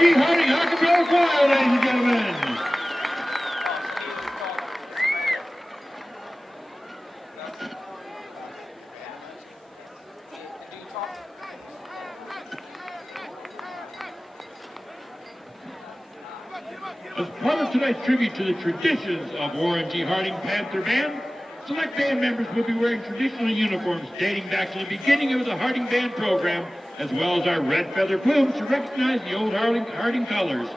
WGH Acapella Choir, ladies and gentlemen. As part of tonight's tribute to the traditions of Warren G. Harding Panther Band, select band members will be wearing traditional uniforms dating back to the beginning of the Harding Band program, as well as our red feather plumes to recognize the old Harding colors.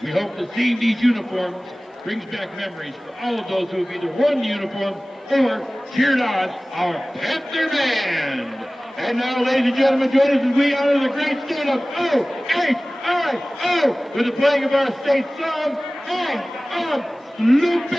We hope that seeing these uniforms brings back memories for all of those who have either worn the uniform or cheered on our Panther Band. And now, ladies and gentlemen, join us as we honor the great state of O-H-I-O with the playing of our state song, Hang on Lupe!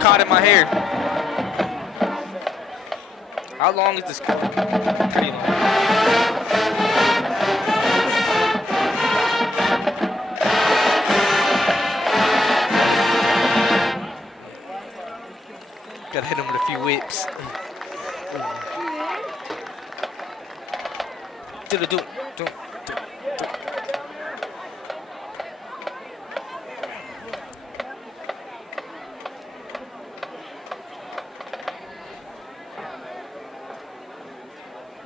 Caught in my hair. How long is this? Pretty long. Gotta hit him with a few whips. Do.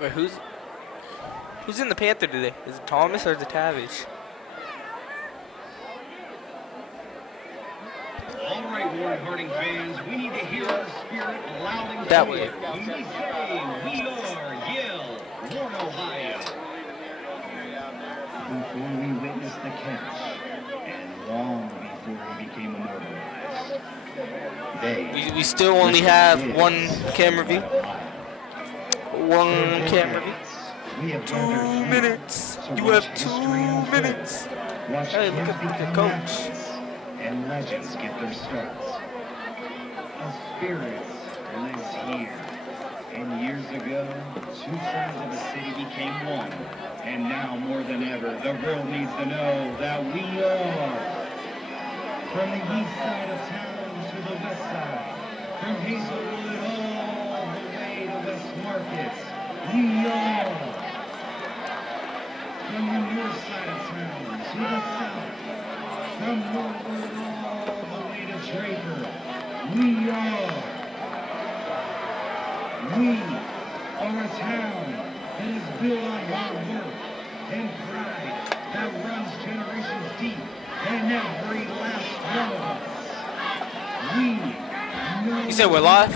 Wait, who's in the Panther today? Is it Thomas or is it Tavish? All right, Warren Harding fans, we need to hear our spirit loud and that clear. way. When we say we are, yell, Warren, Ohio. Before we witnessed the catch, and long before he became immortalized, We still only have one camera view. One camera view. 2 minutes. You have 2 minutes. Hey, look at the coach. And legends get their starts. A spirit lives here. And years ago, two sides of a city became one. And now more than ever, the world needs to know that we are. From the east side of town to the west side. From Hazelwood all the way to West Market, we are. From the north side of town to the south, from Northwood all the way to Draper, we are. We are a town that is built on hard work and pride that runs generations deep in every last one of us. We know You said we're live?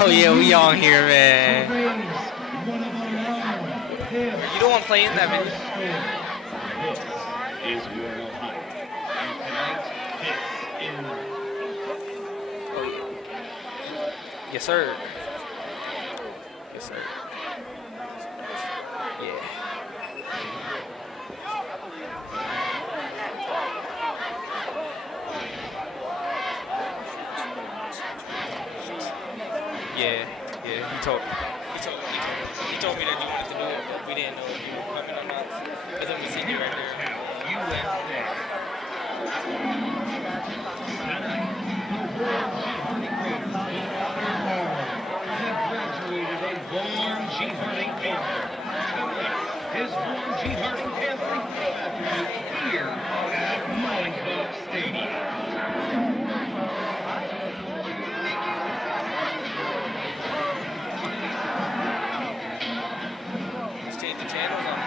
Oh yeah, we on here, man. You don't want to play in that video. This is Warren, Ohio. And tonight, this is... Oh yeah. Yes, sir. Yes, sir. Yeah. Yeah, he told me that you wanted to do it, but we didn't know if you were coming or not. Because then we see you right there. USA. Tonight, the have graduated a Warren G. Harding Panther. His Warren G. Harding Panther here at Minecraft Stadium. Let's change the channels on.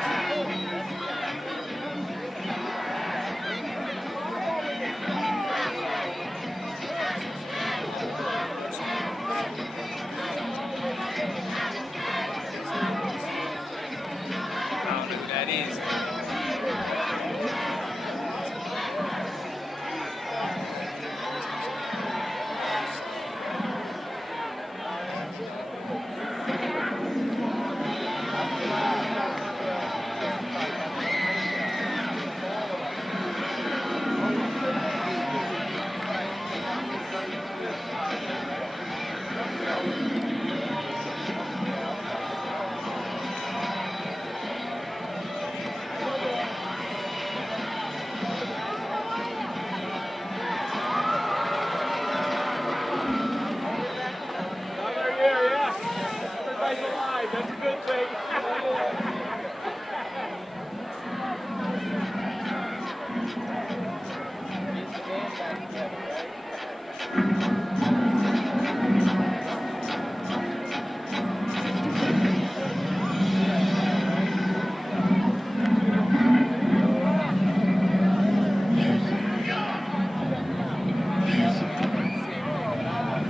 I don't know who that is.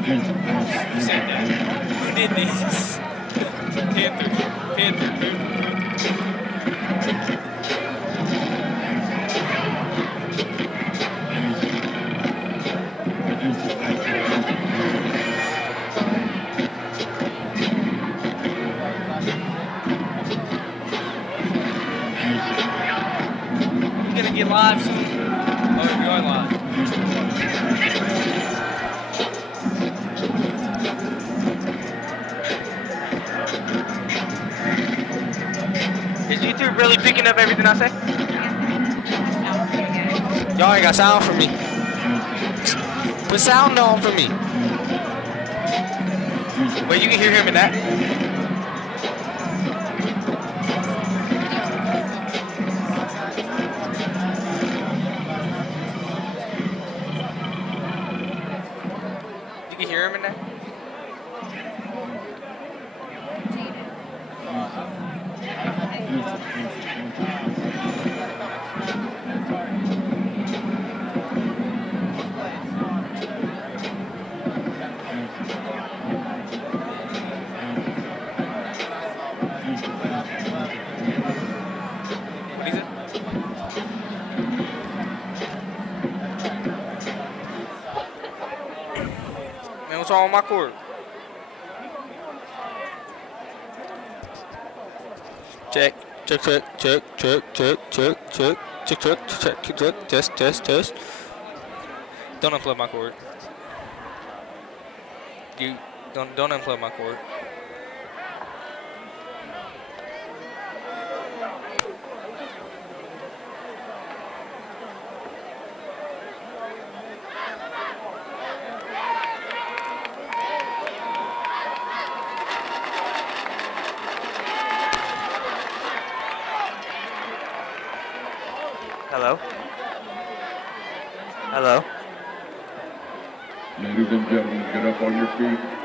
Who said that? Who did this? Panther. You gonna get live soon? Oh, you are live. Is YouTube really picking up everything I say? Y'all ain't got sound for me. Put sound on for me. Wait, you can hear him in that? You can hear him in that? What is it? Man, what's wrong with my cord? Check, test. Don't unplug my cord. You don't unplug my cord. Hello. Ladies and gentlemen, get up on your feet.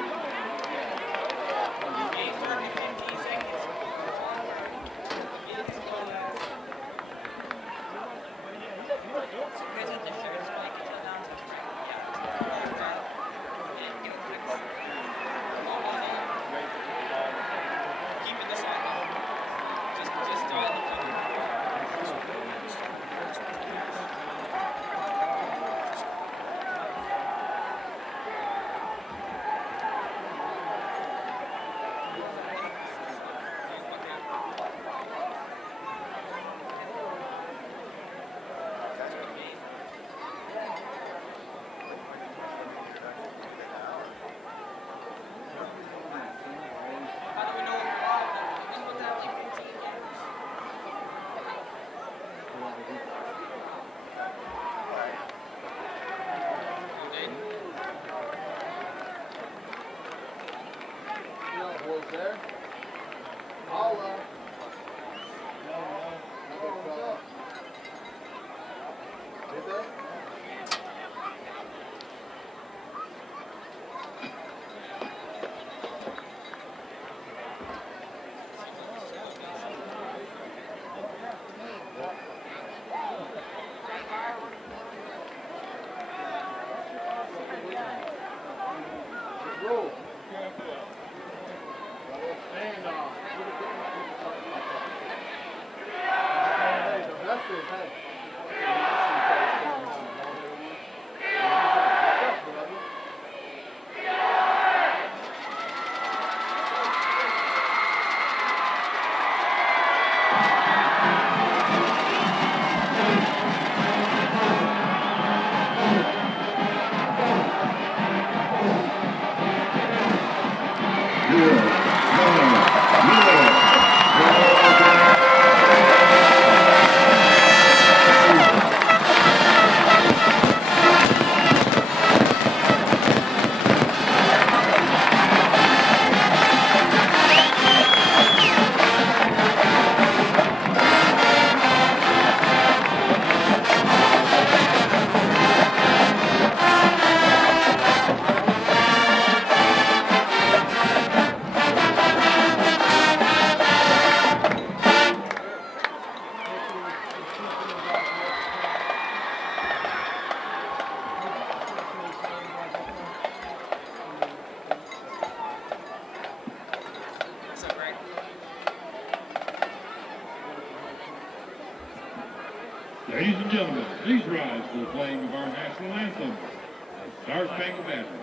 Ladies and gentlemen, please rise for the playing of our national anthem, the Star Spangled Banner.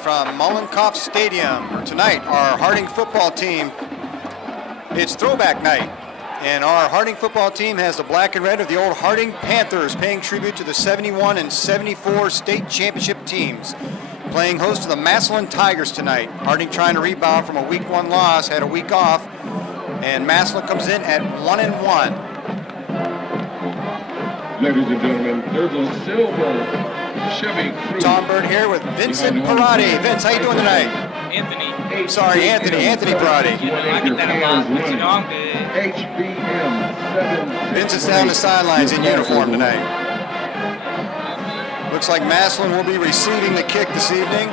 from Mollenkopf Stadium. Tonight, our Harding football team, it's throwback night. And our Harding football team has the black and red of the old Harding Panthers, paying tribute to the 71 and 74 state championship teams. Playing host to the Massillon Tigers tonight. Harding trying to rebound from a week 1 loss, had a week off. And Massillon comes in at 1-1. Ladies and gentlemen, there's a silver Chevy Cruze. Tom Bird here with Vincent Parati. Vince, how you doing tonight? Anthony. Sorry, Anthony Parati. You know, I get that a lot, but you know, I'm good. HBM 7. Vince is down the sidelines in uniform tonight. Looks like Massillon will be receiving the kick this evening.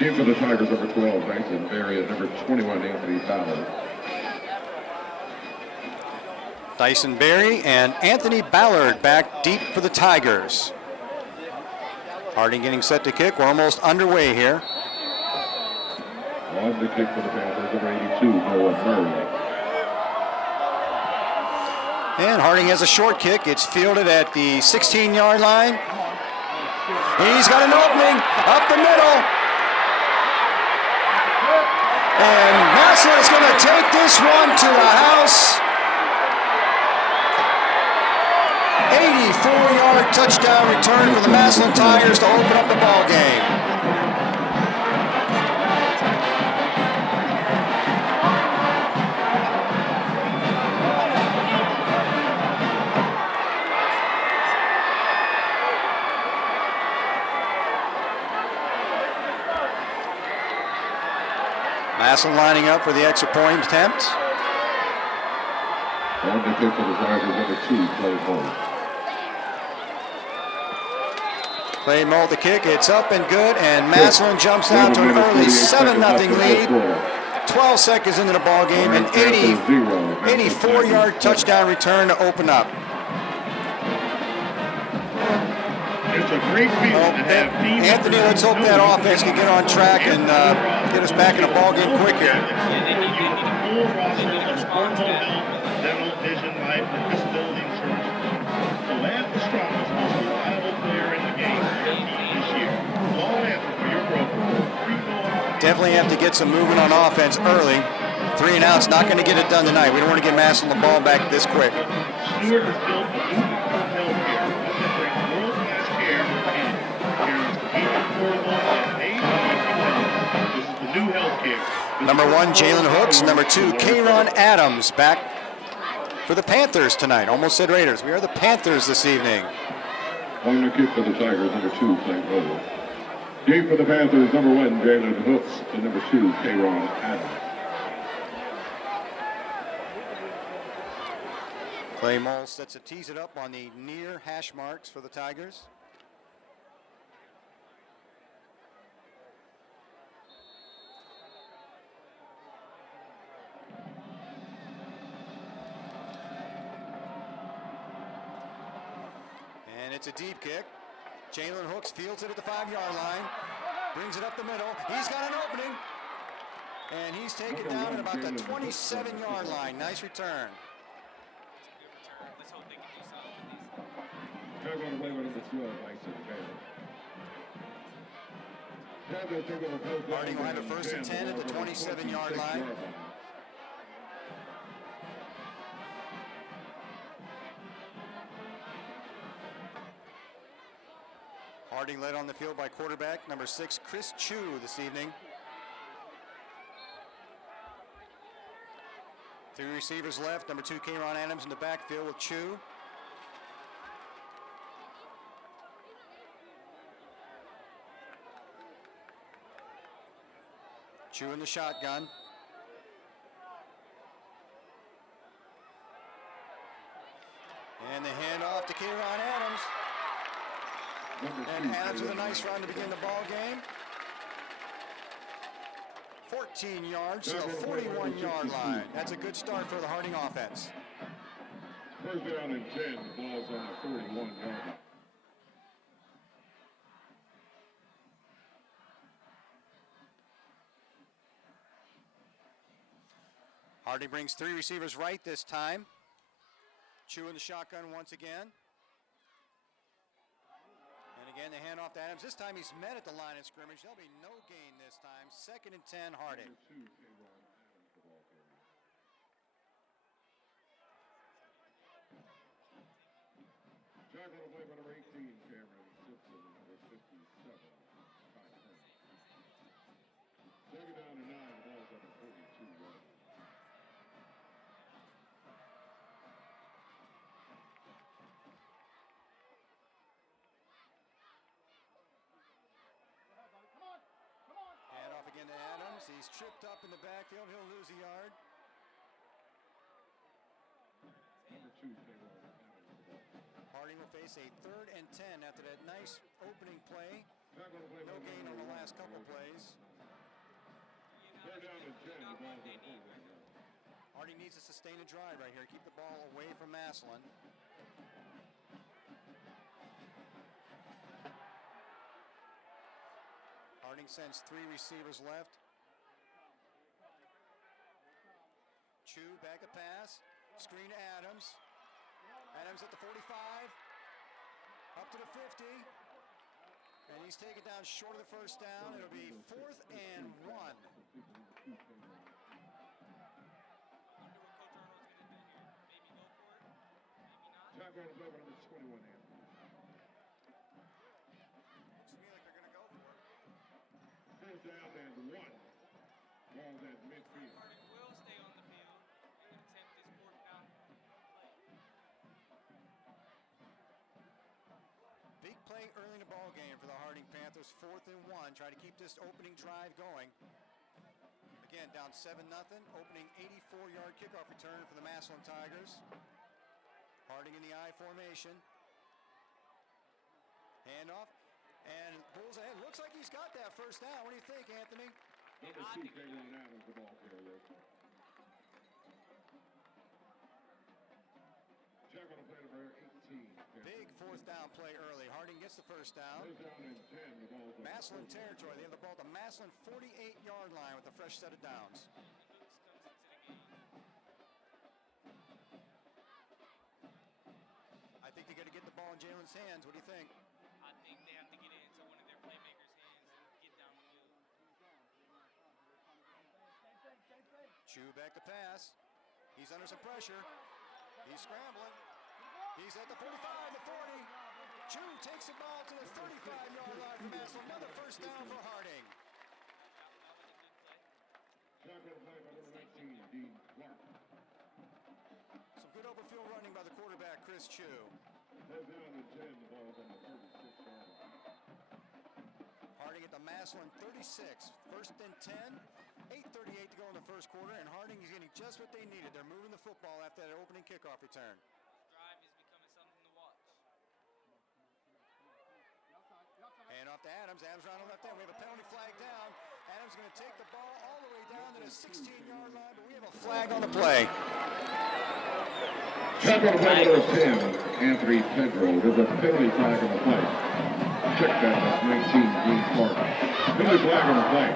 In for the Tigers, number 12, Dyson Berry, and number 21, Anthony Ballard. Dyson Berry and Anthony Ballard back deep for the Tigers. Harding getting set to kick. We're almost underway here. On the kick for the Panthers, number 82, Noah Murray. And Harding has a short kick. It's fielded at the 16-yard line. He's got an opening up the middle. And Massillon is going to take this one to the house. 84-yard touchdown return for the Massillon Tigers to open up the ball game. Massillon lining up for the extra point attempt. On the kick for the Tigers, number 2, Clay Moore. Clay Moore the kick. It's up and good, and Massillon jumps out to an early 7-0 lead. 12 seconds into the ball game, an 84-yard touchdown return to open up. It's a great feeling to have teams. Anthony, let's hope that offense can get on track and get us back in the ball game quick here. Yeah, they need a full roster of affordable health, dental, vision, life, and disability insurance. So add the strongest, most reliable player in the game for your team this year. Call Anthony for your broker. Free go. Definitely have to get some movement on offense early. 3 and out's not going to get it done tonight. We don't want to get Massillon the ball back this quick. Stewart has built a new health care that brings world-class care and carries affordable and age-friendly. This is the new health care. Number 1, Jalen Hooks. Number 2, Kayron Adams back for the Panthers tonight. Almost said Raiders. We are the Panthers this evening. On the kick for the Tigers, number 2, Clay Moore. Deep for the Panthers, number 1, Jalen Hooks, and number 2, Kayron Adams. Clay Moll sets to tease it up on the near hash marks for the Tigers. And it's a deep kick. Jalen Hooks fields it at the 5-yard line. Brings it up the middle. He's got an opening. And he's taken down at about the 27-yard line. Nice return. Let's hope they can do something with these. They're going away with number 12, Dyson Berry. Harding will have a 1st and 10 at the 27-yard line. Harding led on the field by quarterback number 6, Chris Chu, this evening. 3 receivers left. Number 2, Kayron Adams in the backfield with Chu. Chu in the shotgun. And the handoff to Kayron Adams. And Adams with a nice run to begin the ball game. 14 yards to the 41-yard line. That's a good start for the Harding offense. First down and 10, the ball's on the 41-yard line. Harding brings 3 receivers right this time. Chew in the shotgun once again. And again, the handoff to Adams. This time he's met at the line of scrimmage. There'll be no gain this time. 2nd and 10, Harding. Number 2, K-Ron Adams, the ball carrier. Tackle to play by number 18, Cameron Simpson, and number 57, Ty Kern. 2nd down and 9, the ball's on the 42-yard. Hand off again to Adams. He's tripped up in the backfield. He'll lose a yard. Number 2, K-Ron Adams, the ball carrier. Harding will face a 3rd and 10 after that nice opening play. Tackle to play No by gain on number the last 11, couple plays. 3rd down and 10, the ball's on the 41-yard. Harding needs to sustain a drive right here. Keep the ball away from Massillon. Harding sends 3 receivers left. Chew back a pass. Screen to Adams. Adams at the 45. Up to the 50. And he's taken down short of the first down. It'll be 4th and 1. Wonder what Coach Arnold's going to do here. Maybe go for it. Maybe not. Tackle to play by number 21, Anthony. Looks to me like they're going to go for it. 4th down and 1. Ball's at midfield. Harding will stay on the field and attempt this 4th down play. Big play early in the ball game for the Harding Panthers. 4th and 1. Try to keep this opening drive going. Again, down 7-0. Opening 84-yard kickoff return for the Massillon Tigers. Harding in the I formation. Handoff. And pulls ahead. Looks like he's got that first down. What do you think, Anthony? Number 2, K-Ron Adams, the ball carrier. Tackle to play number 18. Big 4th down play early. Harding gets the first down. 4th down and 10, the ball's on Massillon territory. They have the ball at the Massillon 48-yard line with a fresh set of downs. Hooks comes into the game. I think they got to get the ball in Jalen's hands. What do you think? I think they have to get it into one of their playmakers' hands and get down the field. Chew back to pass. He's under some pressure. He's scrambling. He's at the 45, the 40. Chew takes the ball to the 35-yard line for Massillon. Another first down for Harding. That was a good play. Tackle to play by number 19, Dean Clark. Some good overfield running by the quarterback, Chris Chew. 4th down and 10, the ball's on the 36-yard line. Harding at the Massillon 36. 1st and 10. 8:38 to go in the first quarter, and Harding is getting just what they needed. They're moving the football after that opening kickoff return. This drive is becoming something to watch. Hand off to Adams. Adams around the left end. We have a penalty flag down. Adams going to take the ball all the way down to the 16-yard line, but we have a flag on the play. Tackle to play number 10, Anthony Pedro. There's a penalty flag on the play. Check that, that's 19, Dean Clark. Penalty flag on the play.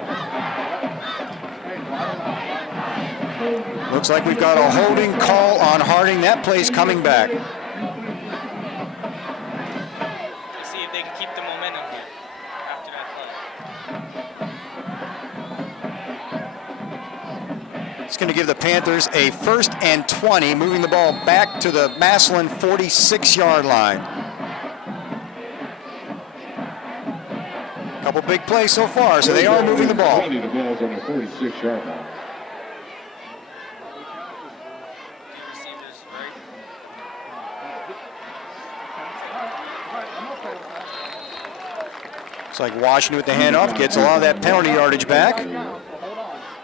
Looks like we've got a holding call on Harding. That play's coming back. Let's see if they can keep the momentum here after that play. It's going to give the Panthers a 1st and 20, moving the ball back to the Massillon 46-yard line. Couple big plays so far, so they are moving the ball. 20, the ball's on the 46-yard line. Receivers, right? It's like Washington with the handoff, gets a lot of that penalty yardage back.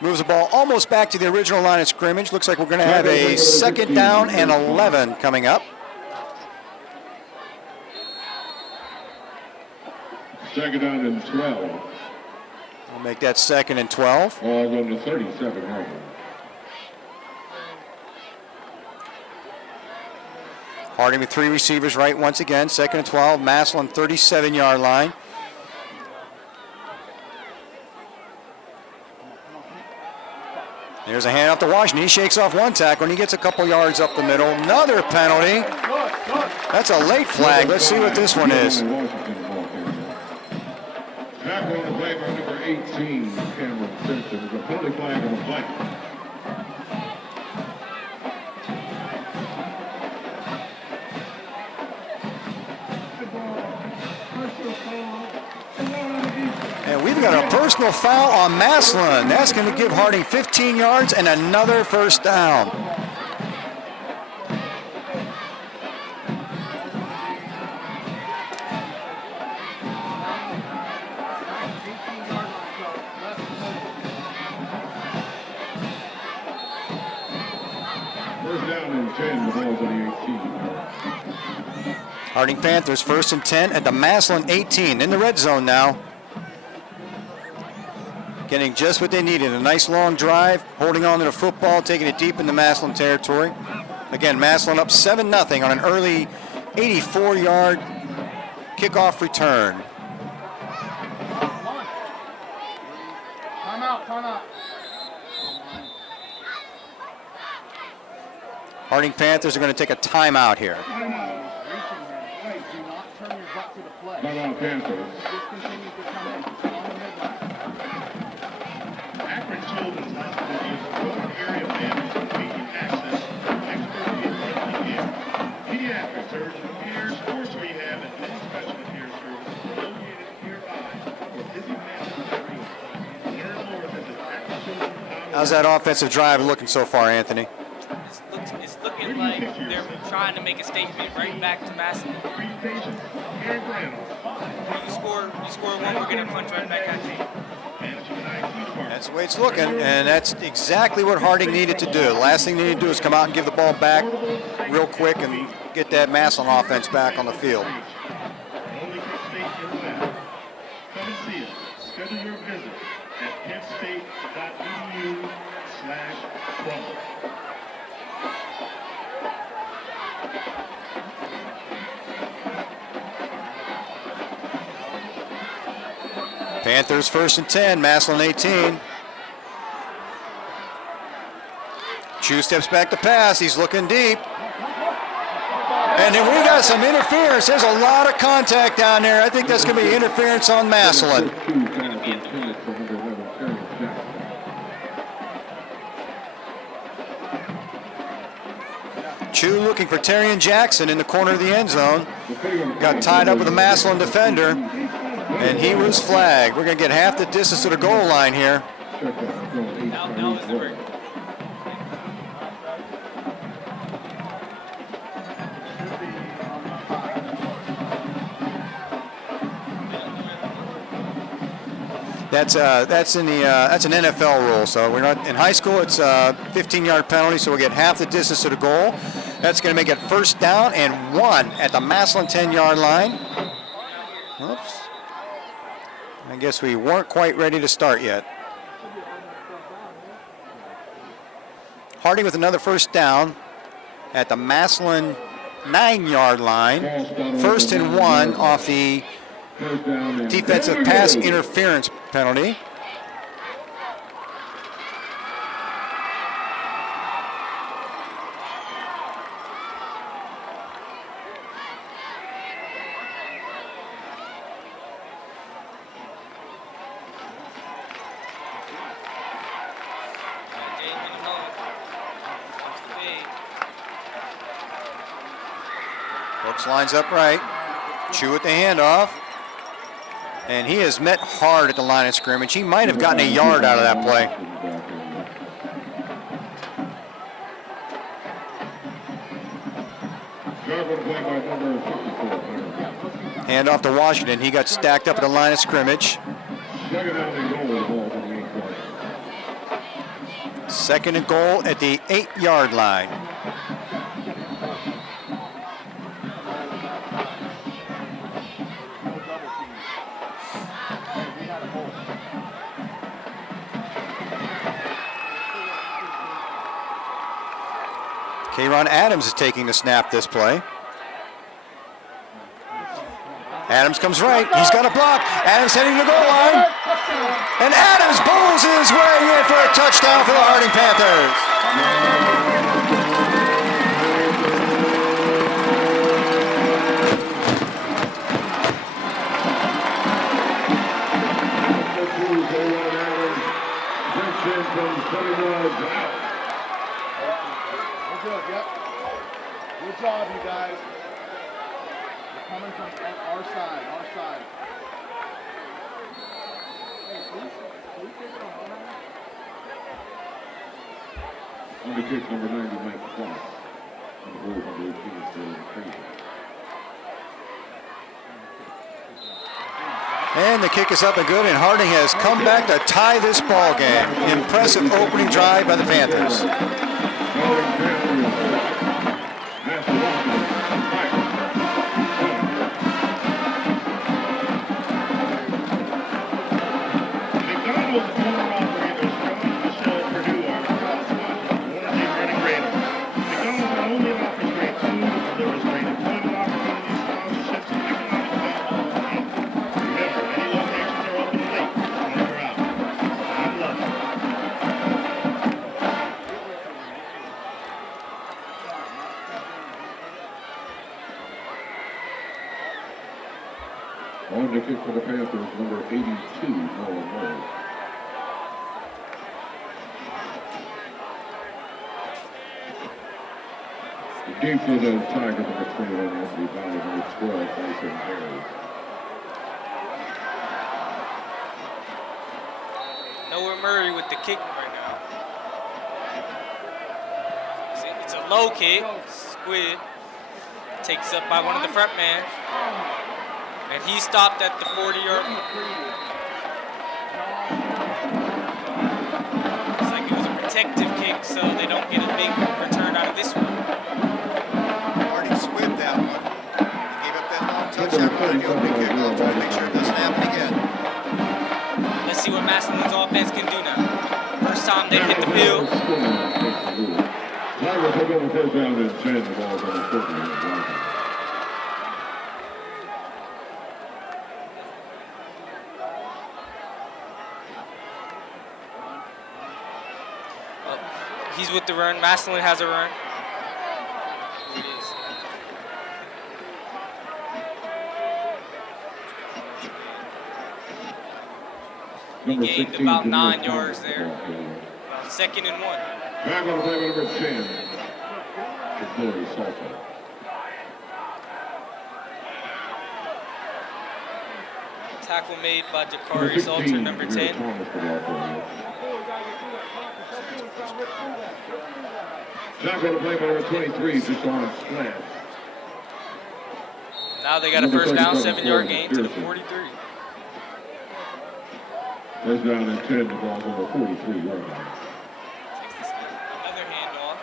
Moves the ball almost back to the original line of scrimmage. Looks like we're going to have a 2nd down and 11 coming up. 2nd down and 12. We'll make that 2nd and 12. Ball's on the 37-yard line. Harding with 3 receivers right once again. 2nd and 12. Massillon 37-yard line. There's a handoff to Washington. He shakes off one tackle and he gets a couple yards up the middle. Another penalty. That's a late flag. Let's see what this one is. Tackle on the play by number 18, Cameron Simpson. There's a penalty flag on the play. And we've got a personal foul on Massillon. That's going to give Harding 15 yards and another first down. First down and 10, the ball's on the 18. Harding Panthers 1st and 10 at the Massillon 18 in the red zone now. Getting just what they needed, a nice long drive, holding on to the football, taking it deep into Massillon territory. Again, Massillon up 7-0 on an early 84-yard kickoff return. Time out. Harding Panthers are going to take a timeout here. Do not turn your butt to the play. Timeout Panthers. Just continue to come in. It's on the midline. Akron Children's Hospital is a growing area of families with convenient access to expert kid-friendly care. Pediatrics, urgent care, sports rehab, and many specialty care services are located nearby for busy families and dreams. Learn more at the Akron Children's. How's that offensive drive looking so far, Anthony? It's looking like they're trying to make a statement right back to Massillon. Presentations and Randall. You score one, we're gonna punch right back at you. Management and IT department. That's the way it's looking, and that's exactly what Harding needed to do. The last thing they need to do is come out and give the ball back real quick and get that Massillon offense back on the field. Only Kent State in the West. Come and see us. Schedule your visit at kentstate.edu/promo. Panthers 1st and 10, Massillon 18. Chu steps back to pass. He's looking deep. And then we got some interference. There's a lot of contact down there. I think that's going to be interference on Massillon. Chu looking for Terrian Jackson in the corner of the end zone. Got tied up with a Massillon defender, and he was flagged. We're going to get half the distance to the goal line here. Now is the break. That's an NFL rule. So we're not in high school. It's a 15-yard penalty, so we'll get half the distance to the goal. That's going to make it first down and 1 at the Massillon 10-yard line. Oops. I guess we weren't quite ready to start yet. Harding with another first down at the Massillon 9-yard line. 1st and 1 off the defensive pass interference penalty. Brooks lines up right. Chu with the handoff. And he is met hard at the line of scrimmage. He might have gotten a yard out of that play. Handoff to Washington. He got stacked up at the line of scrimmage. 2nd and goal at the 8-yard line. Kayron Adams is taking the snap this play. Adams comes right. He's got a block. Adams heading to the goal line. And Adams, boom, drills his way in for a touchdown for the Harding Panthers. From 20 yards out. We're good, yep. Good job, you guys. We're coming from our side, our side. Hey, please take it on one hand. On the kick, number 90, Mike Clark. On the goal, number 18, Dylan Crazy. And the kick is up and good, and Harding has come back to tie this ball game. Impressive opening drive by the Panthers. McDonald's owner operators from Massillon, Purdue are cross-watching one of the running radars. McDonald's not only offers great food, but delivers great employment opportunities, scholarships, and economic development. Remember, many locations are open late, 24 hours. I love it. On the kick for the Panthers, number 82, Noah Murray. Deep for the Tigers, number 21, Anthony Valley, number 12, Mason Harris. Noah Murray with the kick right now. It's a low kick. Squid takes up by one of the front men. And he stopped at the 40-yard line. It's like it was a protective kick, so they don't get a big return out of this one. Harding squibbed that one. He gave up that long touchdown on the opening kickoff, trying to make sure it doesn't happen again. Let's see what Massillon's offense can do now. First time they've hit the field. Tigers will go on first down and 10, the ball's on the 40. He's with the run. Massillon has a run. Here it is. He gained about 9 yards there. 2nd and 1. Back on the play by number 10, Jabari Salter. Tackle made by Jabari Salter, number 10. Tackle on the play by number 23, Deshaun Slant. Now they got a first down, 7-yard gain to the 43. First down and 10, the ball's on the 43-yard line. Another handoff.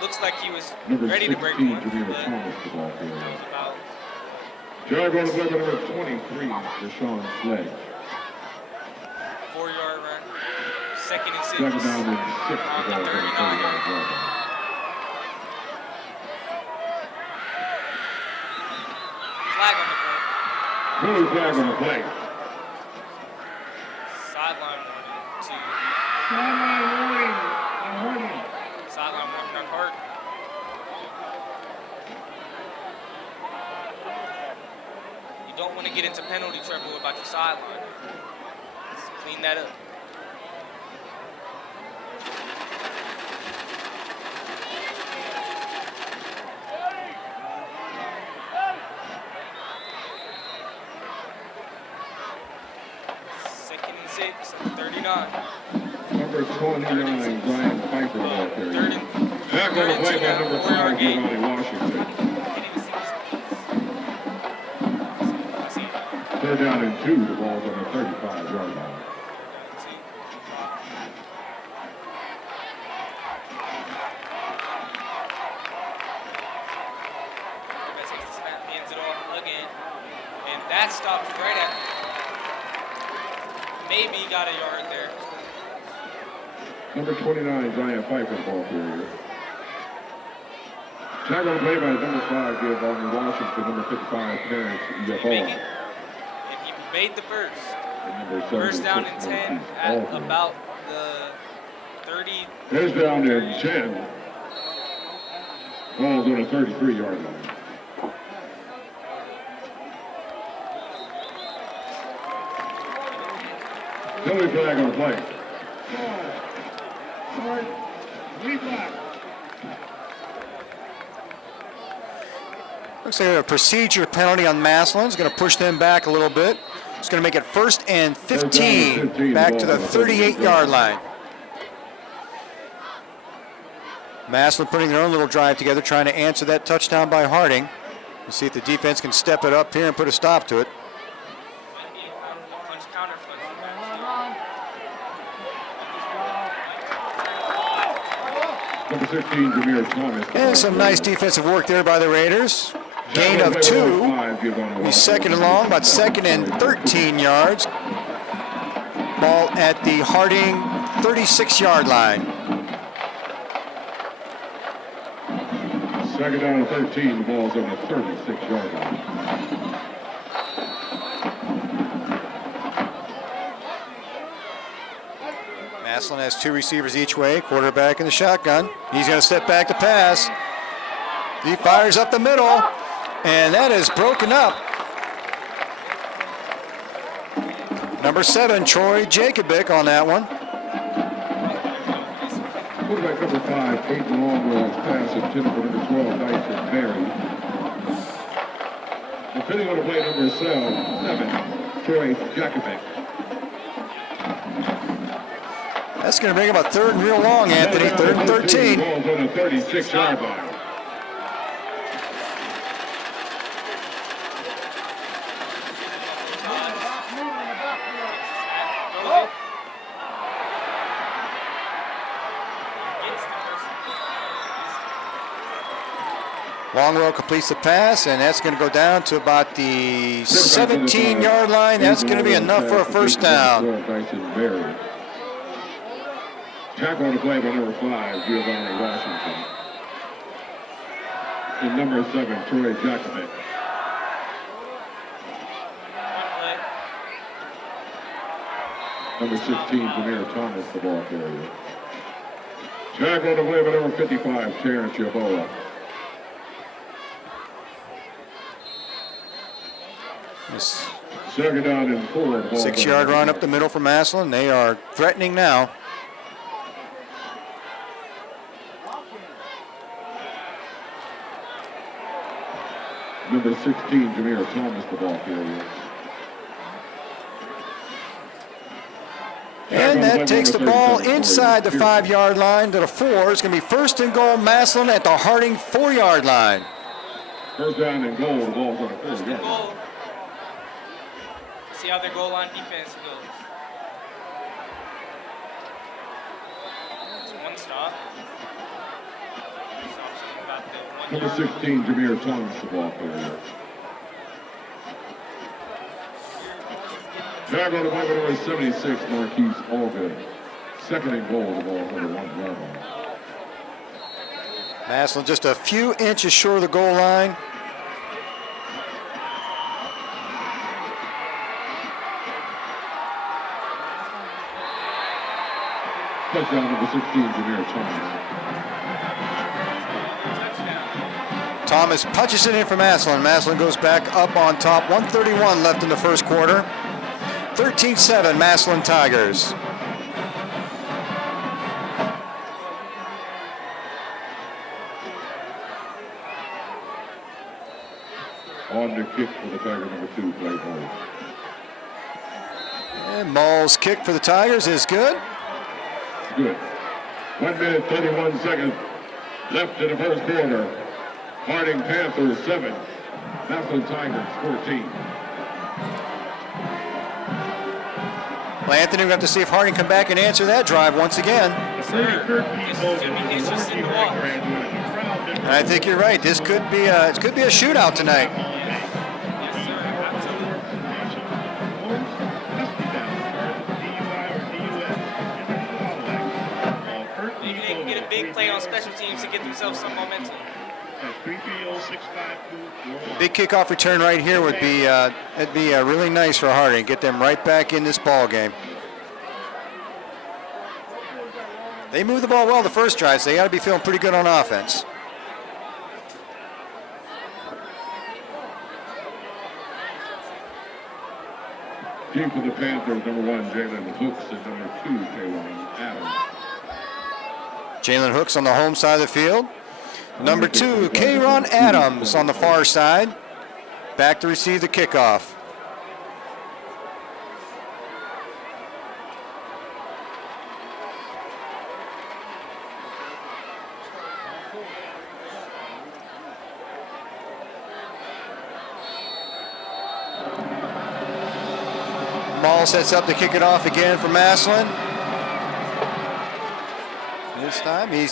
Looks like he was Number ready to break 16, one, Jameer but Thomas, the ball that carrier. was about Tackle on the play by number 23, Deshaun Sledge. 4-yard run. 2nd and 6. Second down and 6, the On ball's the on the 39-yard 39-yard line. Flag on the play. Blue flag on the play. Sideline warning to Sideline warning on Harding. sideline warning on Hart. You don't want to get into penalty trouble about your sideline. Just clean that up. Second and 6 at the 39. Number 29, Brian Piper, the ball carrier. Third Tackle on the and play two by now, number 4-yard 5, gain. Giovanni Washington. Can't even see the see it. Third down and 2, the ball's on the 35-yard line. Takes the snap, hands it off again. And that stops right at maybe got a yard there. Number 29, Brian Piper, the ball carrier. Tackle on the play by number 5, Giovanni Washington. Number 55, Terrence Did he make Yafar. it? And he made the first. First down and 10 at about the 30. First down and 10. Ball's on a 33-yard line. Penalty flag on the play. Looks like a procedure penalty on Massillon. It's going to push them back a little bit. It's going to make it 1st and 15, back to the 38-yard line. Massillon putting their own little drive together, trying to answer that touchdown by Harding. We'll see if the defense can step it up here and put a stop to it. Number 16, Jameer Thomas. And some nice defensive work there by the Raiders. Gain of 2. He's second and long, about 2nd and 13 yards. Ball at the Harding 36-yard line. Second down and 13, the ball's on the 36-yard line. Massillon has 2 receivers each way, quarterback in the shotgun. He's going to step back to pass. He fires up the middle, and that is broken up. Number 7, Troy Jacobic on that one. Quarterback number 5, Peyton Longwell's pass intended for number 12, Dyson Berry. Defending on the play number 7, Troy Jacobic. That's going to bring him a 3rd and real long, Anthony. 3rd and 13. Ball's on the 36-yard line. Longwell completes the pass, and that's going to go down to about the 17-yard line. That's going to be enough for a first down. Tackle on the play by number 5, Giovanni Washington. And number 7, Troy Jacobic. Number 16, Jameer Thomas, the ball carrier. Tackle on the play by number 55, Terrence Yeboah. Second down and 4. 6-yard run up the middle for Massillon. They are threatening now. Number 16, Jameer Thomas, the ball carrier. And that takes the ball inside the 5-yard line to the 4. It's going to be 1st and goal, Massillon at the Harding 4-yard line. First down and goal, the ball's on the 4-yard line. See how their goal line defense goes. It's one stop. Number 16, Jameer Thomas, the ball carrier. Tackle on the play by number 76, Marquise Allgood. Second and goal, the ball's on the 1-yard line. Massillon just a few inches short of the goal line. Touchdown number 16, Jameer Thomas. Thomas punches it in for Massillon. Massillon goes back up on top. 1:31 left in the first quarter. 13-7 Massillon Tigers. On the kick for the Tiger, number 2, play ball. And Maul's kick for the Tigers is good. Good. 1 minute, 31 seconds left in the first quarter. Harding Panthers 7, Massillon Tigers 14. Well, Anthony, we have to see if Harding come back and answer that drive once again. It's going to be interesting to watch. And I think you're right. This could be a shootout tonight. Yes, sir. Maybe they can get a big play on special teams to get themselves some momentum. That's 330-652-41. Big kickoff return right here would be it'd be really nice for Harding. Get them right back in this ball game. They moved the ball well the first drive, so they got to be feeling pretty good on offense. Team for the Panthers, number 1, Jalen Hooks, and number 2, Jalen Adams. Jalen Hooks on the home side of the field. Number 2, Kayron Adams on the far side. Back to receive the kickoff. Mall sets up to kick it off again for Massillon. This time, he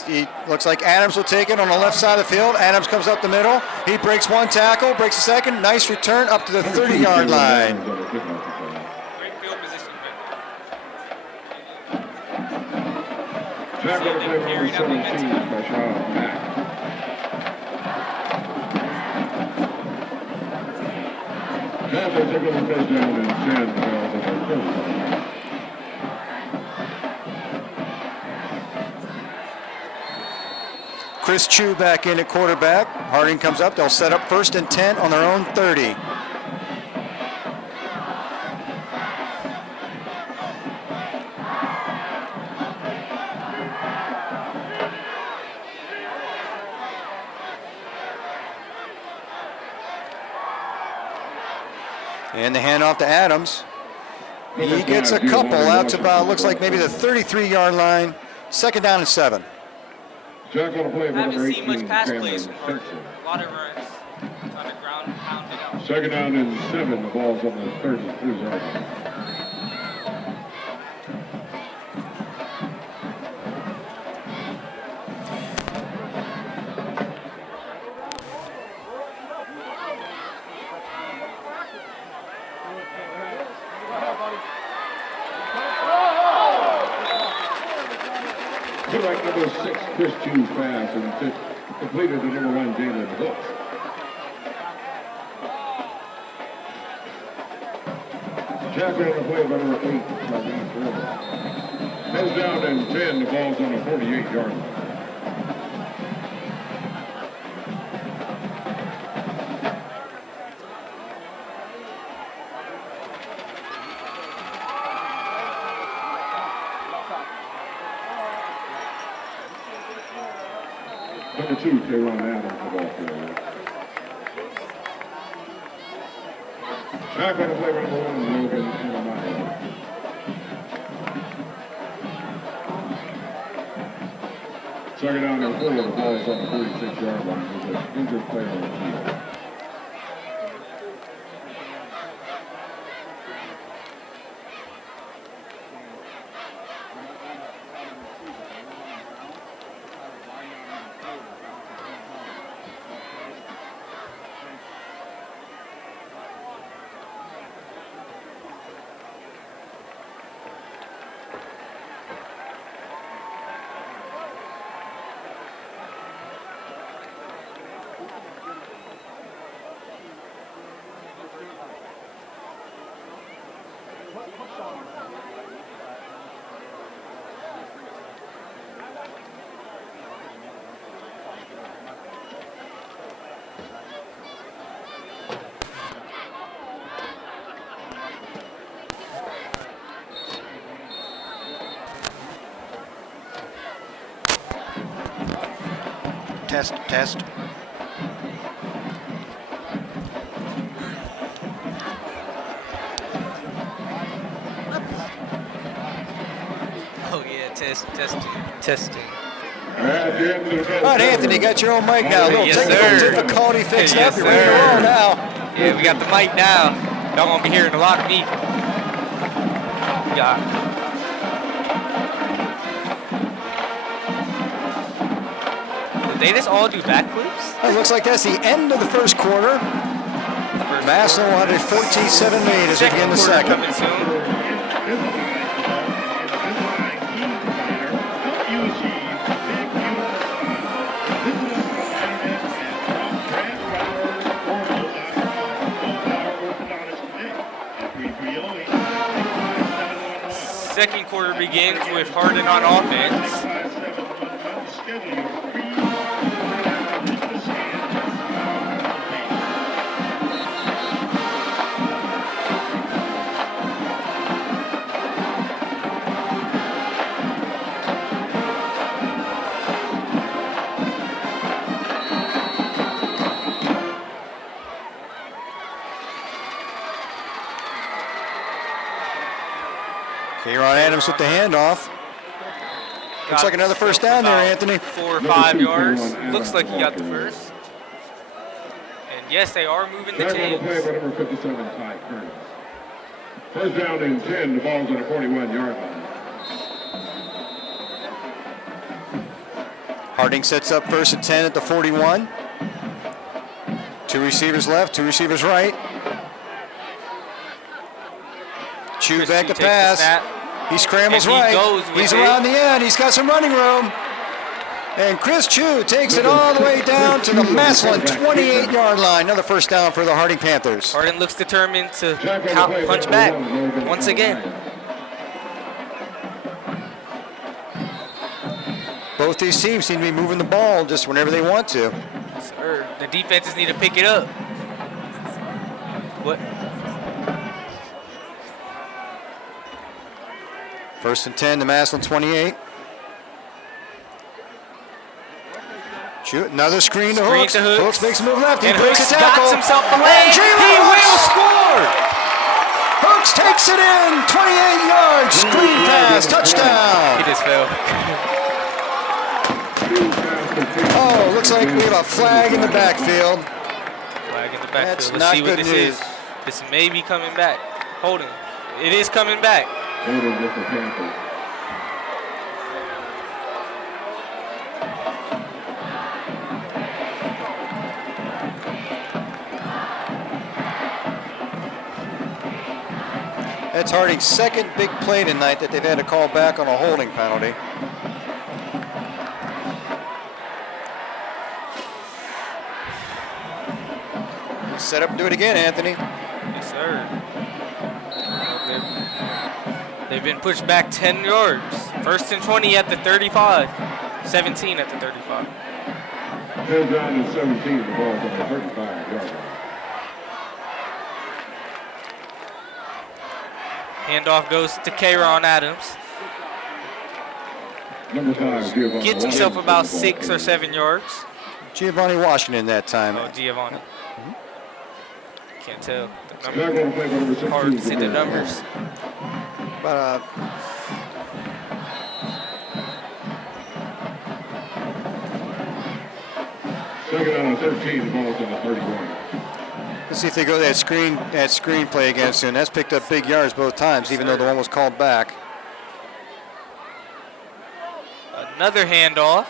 looks like Adams will take it on the left side of the field. Adams comes up the middle. He breaks one tackle, breaks a second. Nice return up to the 30-yard line. Great field position. Tackle to play number 17 by Sean Mack. Panthers are going to first down and 10 balls on their first down. Chris Chu back in at quarterback. Harding comes up. They'll set up 1st and 10 on their own 30. And the handoff to Adams. He gets a couple out to about, looks like maybe the 33-yard line. 2nd down and 7. Jack on a play for I haven't number seen 18, much pass Cameron plays from Harding. Simpson. A lot of runs on the ground, pounded out. 2nd down and 7. The ball's on the 33-yard line. Quarterback number 6, Chris Chu's pass, and completed to number 1, Jalen Hooks. Jack on the play by number 8, Marine Porter. Heads down and 10, the ball's on the 48-yard line. Number 2, Kayron Adams, the ball player. Back on the play by number 1, Logan Anamaya. Second down and 4, the ball's on the 46-yard line. There's an injured player on the field. Test. Oh yeah, testing. At the end of the All right, Anthony, you got your own mic now. A little Yes, technical sir. difficulty fixed Yes, up. You're ready to sir. roll now. Yeah, we got the mic now. Y'all gonna be hearing a lot of me. Yeah. Did they just all do backflips? It looks like that's the end of the first quarter. Massillon will have a 14-7 lead as we begin the quarter second. coming soon. second quarter begins with Hardin on offense. Ron Adams with the handoff. Looks like another first down there, Anthony. 4 or 5 yards. Looks like he got the first. And yes, they are moving the chains. Number 57, Ty Kearns. First down and 10. The ball's on the 41-yard line. Harding sets up first and 10 at the 41. 2 receivers left, 2 receivers right. Chew back to pass. He scrambles right. He's around the end. He's got some running room. And Chris Chew takes it all the way down to the Massillon 28-yard line. Another first down for the Harding Panthers. Harding looks determined to punch back once again. Both these teams seem to be moving the ball just whenever they want to. Sir, the defenses need to pick it up. What? First and 10, the Massillon 28. Shoot, another screen to Hooks. Hooks makes a move left. He breaks a tackle. Got himself away. He will score. Hooks takes it in. 28 yards. Screen pass. Touchdown. He just fell. Oh, looks like we have a flag in the backfield. Flag in the backfield. That's Let's not see what good this news. is. This may be coming back. Holding. It is coming back. Holding with the Panthers. That's Harding's second big play tonight that they've had to call back on a holding penalty. Set up and do it again, Anthony. Yes, sir. They've been pushed back 10 yards. First and 20 at the 35. 17 at the 35. 10 down and 17. The ball's on the 35-yard line. Handoff goes to Ron Adams. Number 5, Giovanni. Gets himself about 6 or 7 yards. Giovanni Washington that time. Oh, Giovanni. Can't tell. The They're going to play number 16. hard to see the numbers. But Second down and 13. The ball's on the 31. let's see if they go that screen play against him. That's picked up big yards both times, even though the one was called back. Another handoff.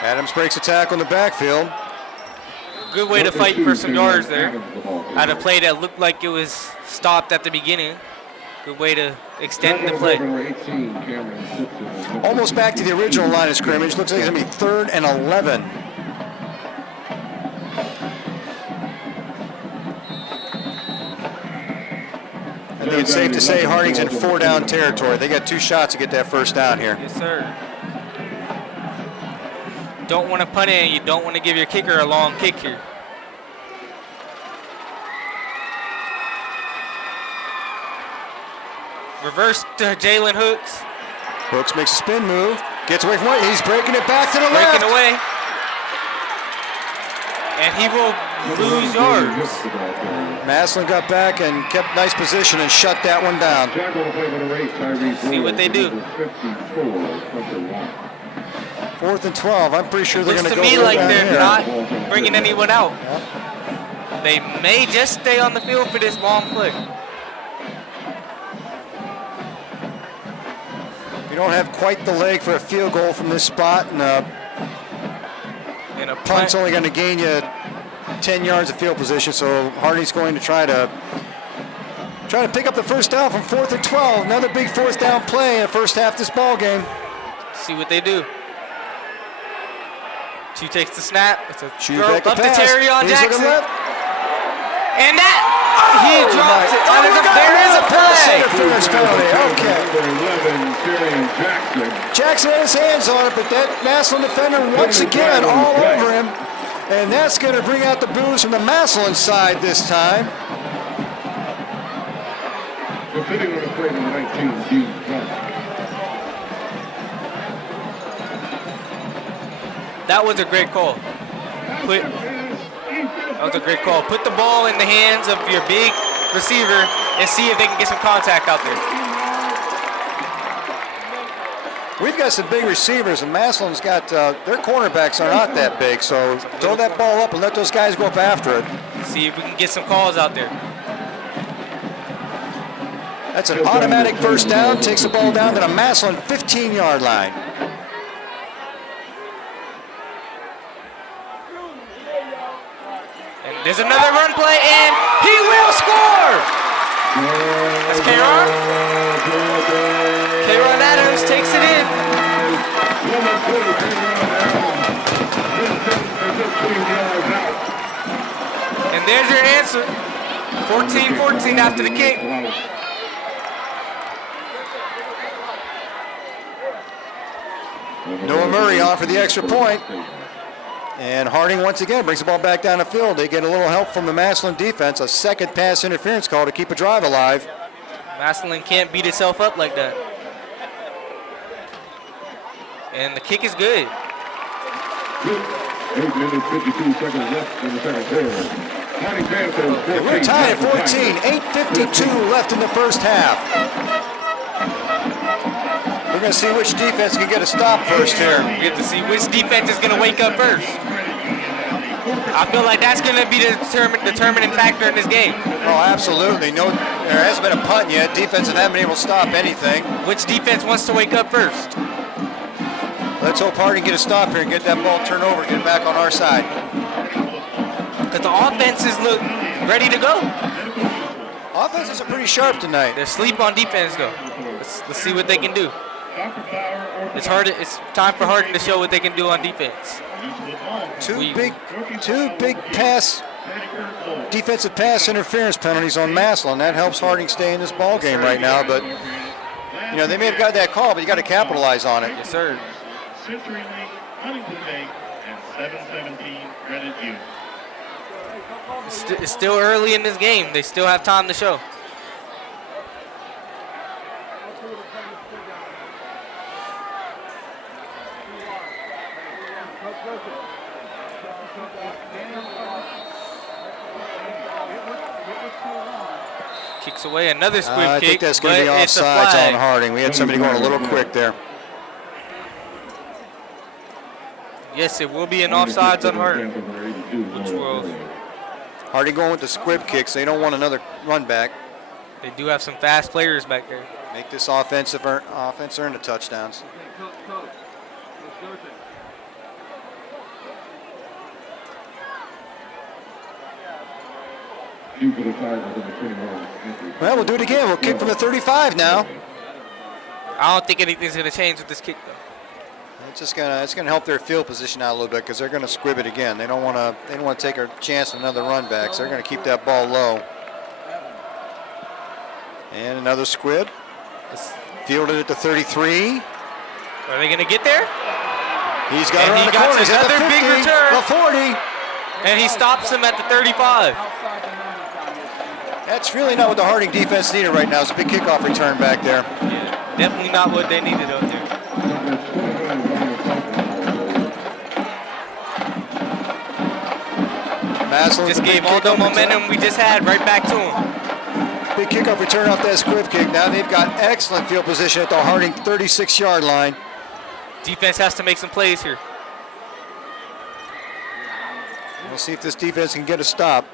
Adams breaks a tackle in the backfield. Good way to fight for some yards there. Had a play that looked like it was stopped at the beginning. Good way to extend the play. Almost back to the original line of scrimmage. Looks like it's going to be 3rd and 11. I think it's safe to say Harding's in 4-down territory. They got 2 shots to get that first down here. Yes, sir. Don't want to punt it, and you don't want to give your kicker a long kick here. Reverse to Jalen Hooks. Hooks makes a spin move. Gets away from it. He's breaking it back to the left. Breaking away. And he will lose yards. Massillon got back and kept nice position and shut that one down. See what they do. 4th and 12. I'm pretty sure they're Looks going to to go me like down they're here. not bringing anyone out. They may just stay on the field for this long play. You don't have quite the leg for a field goal from this spot, and a punt's only going to gain you 10 yards of field position, so Harding's going to try to pick up the first down from 4th and 12. Another big 4th down play in the first half of this ball game. See what they do. Chew takes the snap. It's a throw up to pass. Terry on He's Jackson. looking left. And that, he dropped it. There is a play. interference penalty. Jackson had his hands on it, but that Massillon defender once again all over him. And that's going to bring out the boos from the Massillon side this time. Sitting on the plate in 19, Dean Clark. That was a great call. That was a great call. Put the ball in the hands of your big receiver and see if they can get some contact out there. We've got some big receivers, and Massillon's got, their cornerbacks are not that big, so throw that ball up and let those guys go up after it. See if we can get some calls out there. That's an automatic first down, takes the ball down to the Massillon 15-yard line. And there's another run play, and he will score! That's K-Ron. K-Ron Adams takes it in. And there's your answer. 14-14 after the kick. Noah Murray on for the extra point. And Harding once again brings the ball back down the field. They get a little help from the Massillon defense. A second pass interference call to keep a drive alive. Massillon can't beat itself up like that. And the kick is good. 8 minutes, 52 seconds left in the second quarter. Harding Panthers 14. We're tied at 14. 8:52 left in the first half. We're going to see which defense can get a stop first here. We get to see which defense is going to wake up first. I feel like that's going to be the determining factor in this game. Oh, absolutely. No, there hasn't been a punt yet. Defenses haven't been able to stop anything. Which defense wants to wake up first? Let's hope Harding get a stop here and get that ball turned over and get it back on our side. Because the offenses look ready to go. Offenses are pretty sharp tonight. They're asleep on defense, though. Let's see what they can do. It's time for Harding to show what they can do on defense. Two big defensive pass interference penalties on Massillon. That helps Harding stay in this ball game right now. But you know, they may have got that call, but you got to capitalize on it. Yes, sir. CenturyLink, Huntington Bank, and 717 Credit Union. It's still early in this game. They still have time to show. Kicks away another squib kick. I think that's going to be offsides on Harding. We had somebody going a little quick there. Yes, it will be an offsides on Harding. Which will. Harding going with the squib kicks. They don't want another run back. They do have some fast players back there. Make this offense earn the touchdowns. Well, we'll do it again. We'll kick from the 35 now. I don't think anything's going to change with this kick, though. It's gonna help their field position out a little bit because they're gonna squib it again. They don't want to take a chance on another run back, so they're gonna keep that ball low. And another squib. Fielded at the 33. Are they gonna get there? He's got around the corner. He's at the 50, big return. the 40. And he stops him at the 35. That's really not what the Harding defense needed right now. It's a big kickoff return back there. Yeah, definitely not what they needed out there. Massillon just gave all the momentum we just had right back to him. Big kickoff return off that squib kick. Now they've got excellent field position at the Harding 36-yard line. Defense has to make some plays here. We'll see if this defense can get a stop.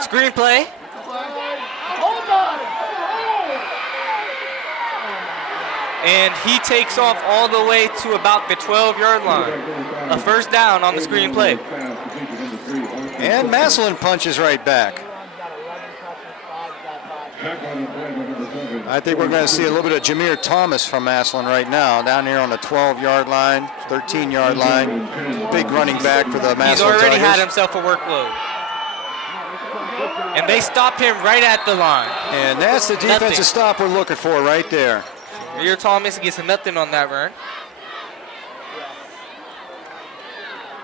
Screen play. And he takes off all the way to about the 12-yard line. A first down on the screen play. And Massillon punches right back. I think we're going to see a little bit of Jameer Thomas from Massillon right now, down here on the 12-yard line, 13-yard line. Big running back for the Massillon He's already Tigers. had himself a workload. And they stop him right at the line. And that's the defensive Nothing. stop we're looking for right there. Rear Thomas gets nothing on that run.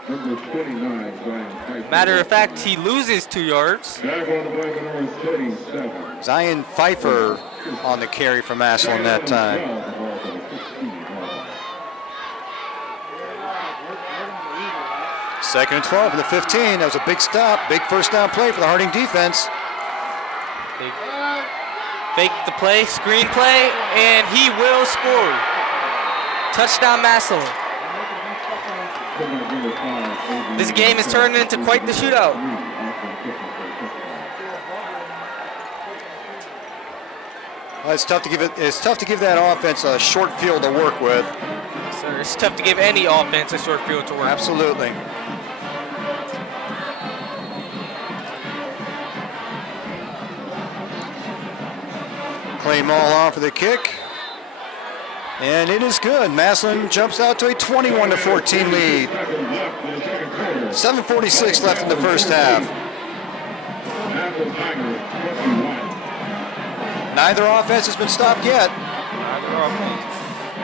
Number 29, Zion Pfeiffer. Matter of fact, he loses 2 yards. Back on the play for number 37. Zion Pfeiffer on the carry for Massillon that time. Second and 12 from the 15. That was a big stop, big first down play for the Harding defense. They fake the play, screen play, and he will score. Touchdown Massillon. This game is turning into quite the shootout. Well, it's tough to give that offense a short field to work with. Sir, it's tough to give any offense a short field to work. Absolutely. Clay Mall on for the kick. And it is good. Massillon jumps out to a 21-14 lead. 7:46 left in the first half. Neither offense has been stopped yet.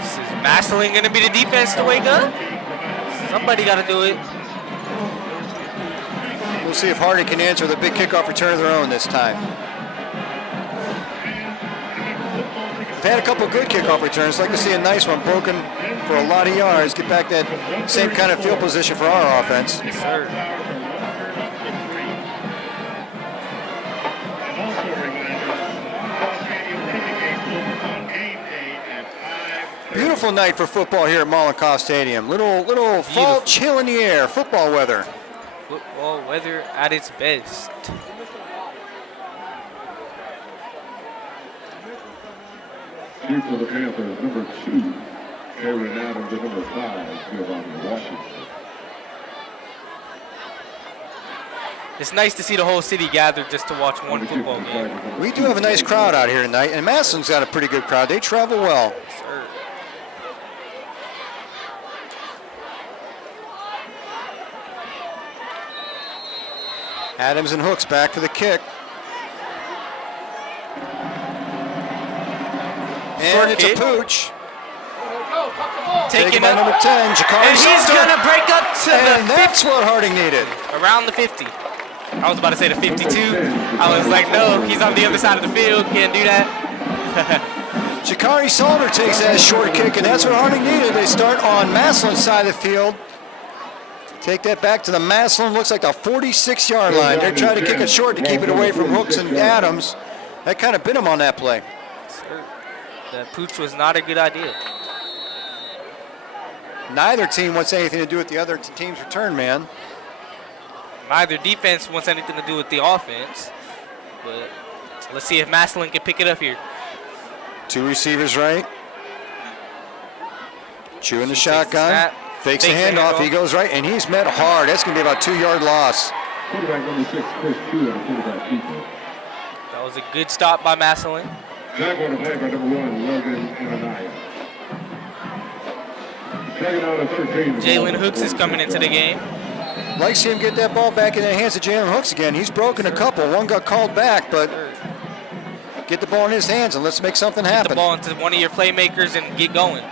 Is Massillon going to be the defense to wake up? Somebody got to do it. We'll see if Harding can answer the big kickoff return of their own this time. They've had a couple of good kickoff returns. Like to see a nice one broken for a lot of yards. Get back that same kind of field position for our offense. Yes, sir. Beautiful night for football here at Mollenkoff Stadium. Little fall chill in the air. Football weather. Football weather at its best. Chief for the Panthers, number 2, Aaron Adams, and number 5, Giovanni Washington. It's nice to see the whole city gathered just to watch one football game. We do have a nice crowd out here tonight, and Massillon's got a pretty good crowd. They travel well. Yes, sir. Adams and Hooks back for the kick. And it's a pooch. Taken by number 10, Jakari. And he's going to break up to and the that's what Harding needed. around the 50. I was about to say the 52. I was like, no, he's on the other side of the field. Can't do that. Jakari Salter takes that short kick, and that's what Harding needed. They start on Massillon's side of the field. Take that back to the Massillon. Looks like the 46-yard line. They're trying to kick it short to keep it away from Hooks and Adams. That kind of bit him on that play. Sir, that pooch was not a good idea. Neither team wants anything to do with the other team's return man. Neither defense wants anything to do with the offense. But let's see if Massillon can pick it up here. Two receivers right. Chewing the shotgun. Fakes the handoff. He goes right, and he's met hard. That's going to be about a 2-yard loss. Quarterback number 6, Chris Chu, and quarterback keeper. That was a good stop by Massillon. Back on the play by number 1, Logan Ananias. Second out of 13. Jalen Hooks is coming into the game. Like to see him get that ball back in the hands of Jalen Hooks again. He's broken a couple. One got called back, but get the ball in his hands and let's make something happen. Get the ball into one of your playmakers and get going.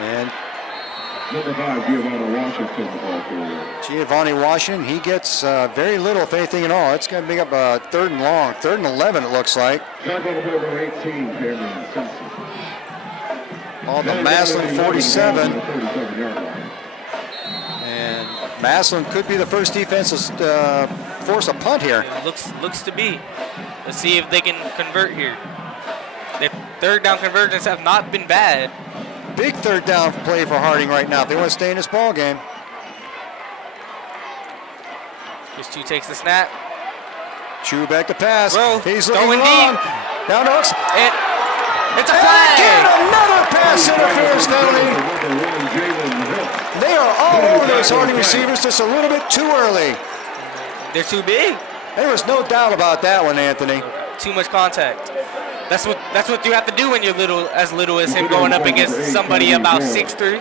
And number 5, Giovanni Washington, the ball carrier. Giovanni Washington, he gets very little, if anything at all. It's going to be up a 3rd and long, 3rd and 11 it looks like. Back on the play by 18, Cameron Simpson. All the Massillon 47. 47-yard line. And Massillon could be the first defense to force a punt here. It looks to be. Let's see if they can convert here. Their 3rd down conversions have not been bad. Big 3rd down play for Harding right now if they want to stay in this ball game. Chris Chu takes the snap. Chu back to pass. Bro, he's looking going wrong. deep. Down to Hooks. And it's a And flag. again, another pass interference penalty. They are all over those Harding receivers just a little bit too early. They're too big. There was no doubt about that one, Anthony. Too much contact. That's what you have to do when you're as little as him going up against somebody about 6'3".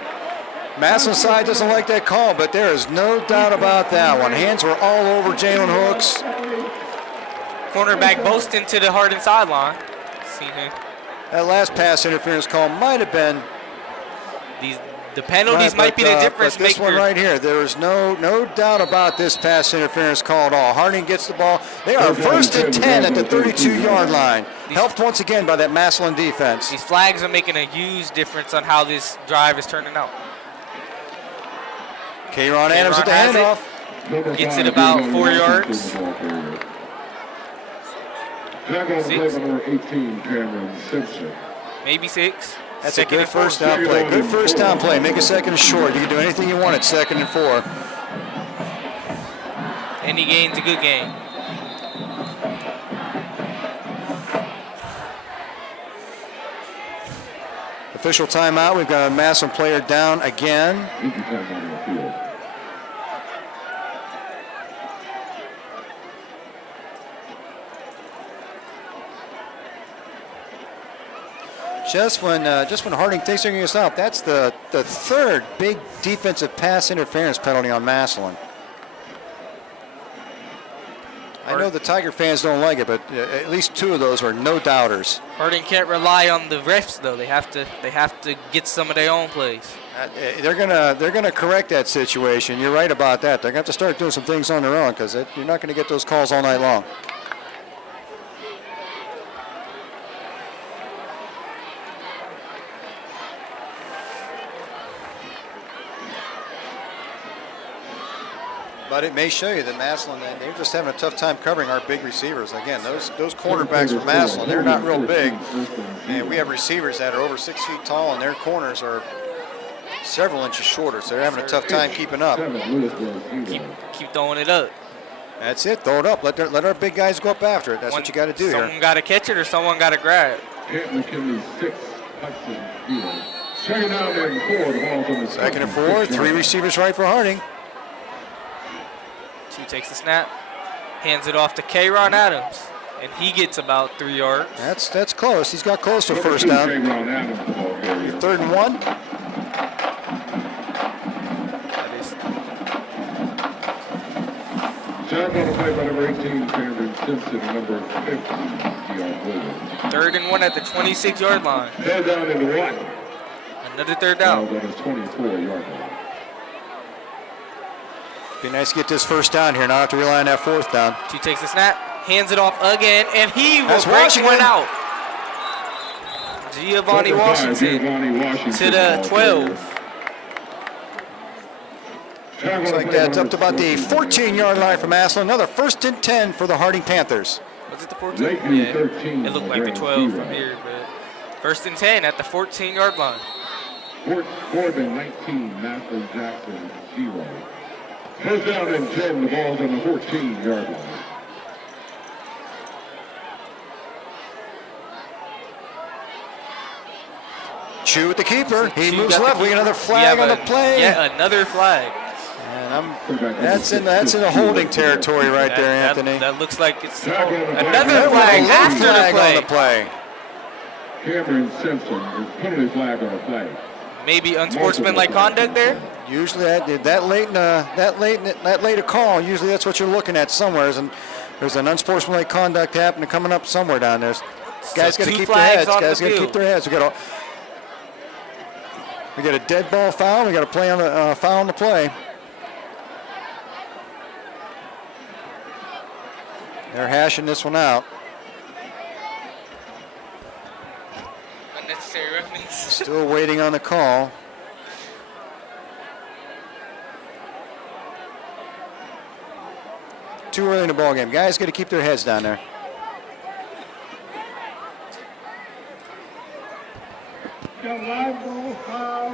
Massillon side doesn't like that call, but there is no doubt about that one. Hands were all over Jalen Hooks. Cornerback boasting to the Harding sideline. See him. That last pass interference call might have been. The penalties might be the difference but this maker. one right here, there is no doubt about this pass interference call at all. Harding gets the ball. They are 1st and 10 at the 32-yard line. Helped once again by that Massillon defense. These flags are making a huge difference on how this drive is turning out. K-Ron Adams at the handoff. Gets it about 4 yards. 6. Number 18, Cameron Simpson. Maybe 6. That's a good first down play. Good first down play. Make a 2nd and short. You can do anything you want at 2nd and 4. Any gain's a good gain. Official timeout. We've got a Massillon player down again. Just when Harding thinks they're going to stop, that's the 3rd big defensive pass interference penalty on Massillon. I know the Tiger fans don't like it, but at least 2 of those were no doubters. Harding can't rely on the refs though. They have to get some of their own plays. They're gonna correct that situation. You're right about that. They're going to have to start doing some things on their own because you're not going to get those calls all night long. But it may show you that Massillon, they're just having a tough time covering our big receivers. Again, those cornerbacks for Massillon, they're not real big. And we have receivers that are over 6 feet tall, and their corners are several inches shorter. So they're having a tough time keeping up. Keep throwing it up. That's it. Throw it up. Let our big guys go up after it. That's what you got to do here. Someone got to catch it or someone got to grab. McKinley 6, Hudson 0. 2nd down and 4. The ball's on the 2nd and 4. 3 receivers right for Harding. He takes the snap, hands it off to K-Ron Adams, and he gets about 3 yards. That's close. He's got close to a first down. 3rd and 1. That is Shot on the play by number 18, Cameron Simpson, and number 50, Dion Williams. 3rd and 1 at the 26-yard line. 3rd down and 1. Another 3rd down. On his 24-yard line. Be nice to get this first down here, not have to rely on that 4th down. He takes the snap, hands it off again, and he will break Washington. one out. Giovanni Washington to the 12. Looks like that's up to about the 14-yard line for Massillon. Another 1st and 10 for the Harding Panthers. Was it the 14? Yeah, 13, it looked like the 12 from here, but 1st and 10 at the 14-yard line. Corbin 19, Massillon Jackson 0. 1st down and 10, the ball's on the 14-yard line. Chew with the keeper. He moves left. We get another flag on the play. Yeah, another flag. And that's in the holding territory right there, Anthony. That looks like it's another flag after the play. Cameron Simpson is penalty flag on the play. Maybe unsportsmanlike conduct there. Usually that late a call. Usually that's what you're looking at somewhere. And there's an unsportsmanlike conduct happening coming up somewhere down there. Guys got to keep their heads. Guys got to keep their heads. We got a dead ball foul. We got a play on the foul on the play. They're hashing this one out. Unnecessary roughness. Still waiting on the call. Too early in the ball game. Guys got to keep their heads down there. Got live ball foul,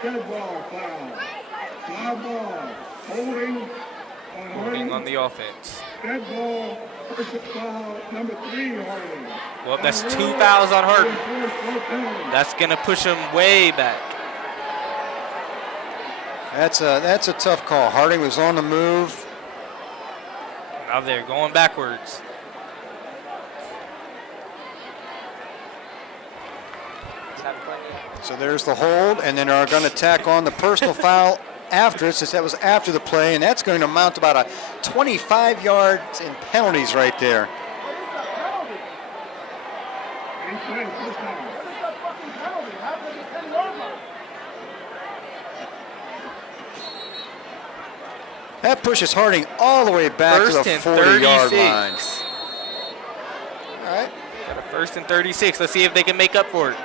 dead ball foul. Live ball, Holding on the offense. dead ball, personal foul, number 3, Harding. Well, that's 2 fouls on Harding. That's going to push him way back. That's a tough call. Harding was on the move. Now they're going backwards. So there's the hold, and then are going to tack on the personal foul after it, since that was after the play, and that's going to amount to about a 25 yards in penalties right there. That pushes Harding all the way back to the 40-yard line. All right. Got a 1st and 36. Let's see if they can make up for it.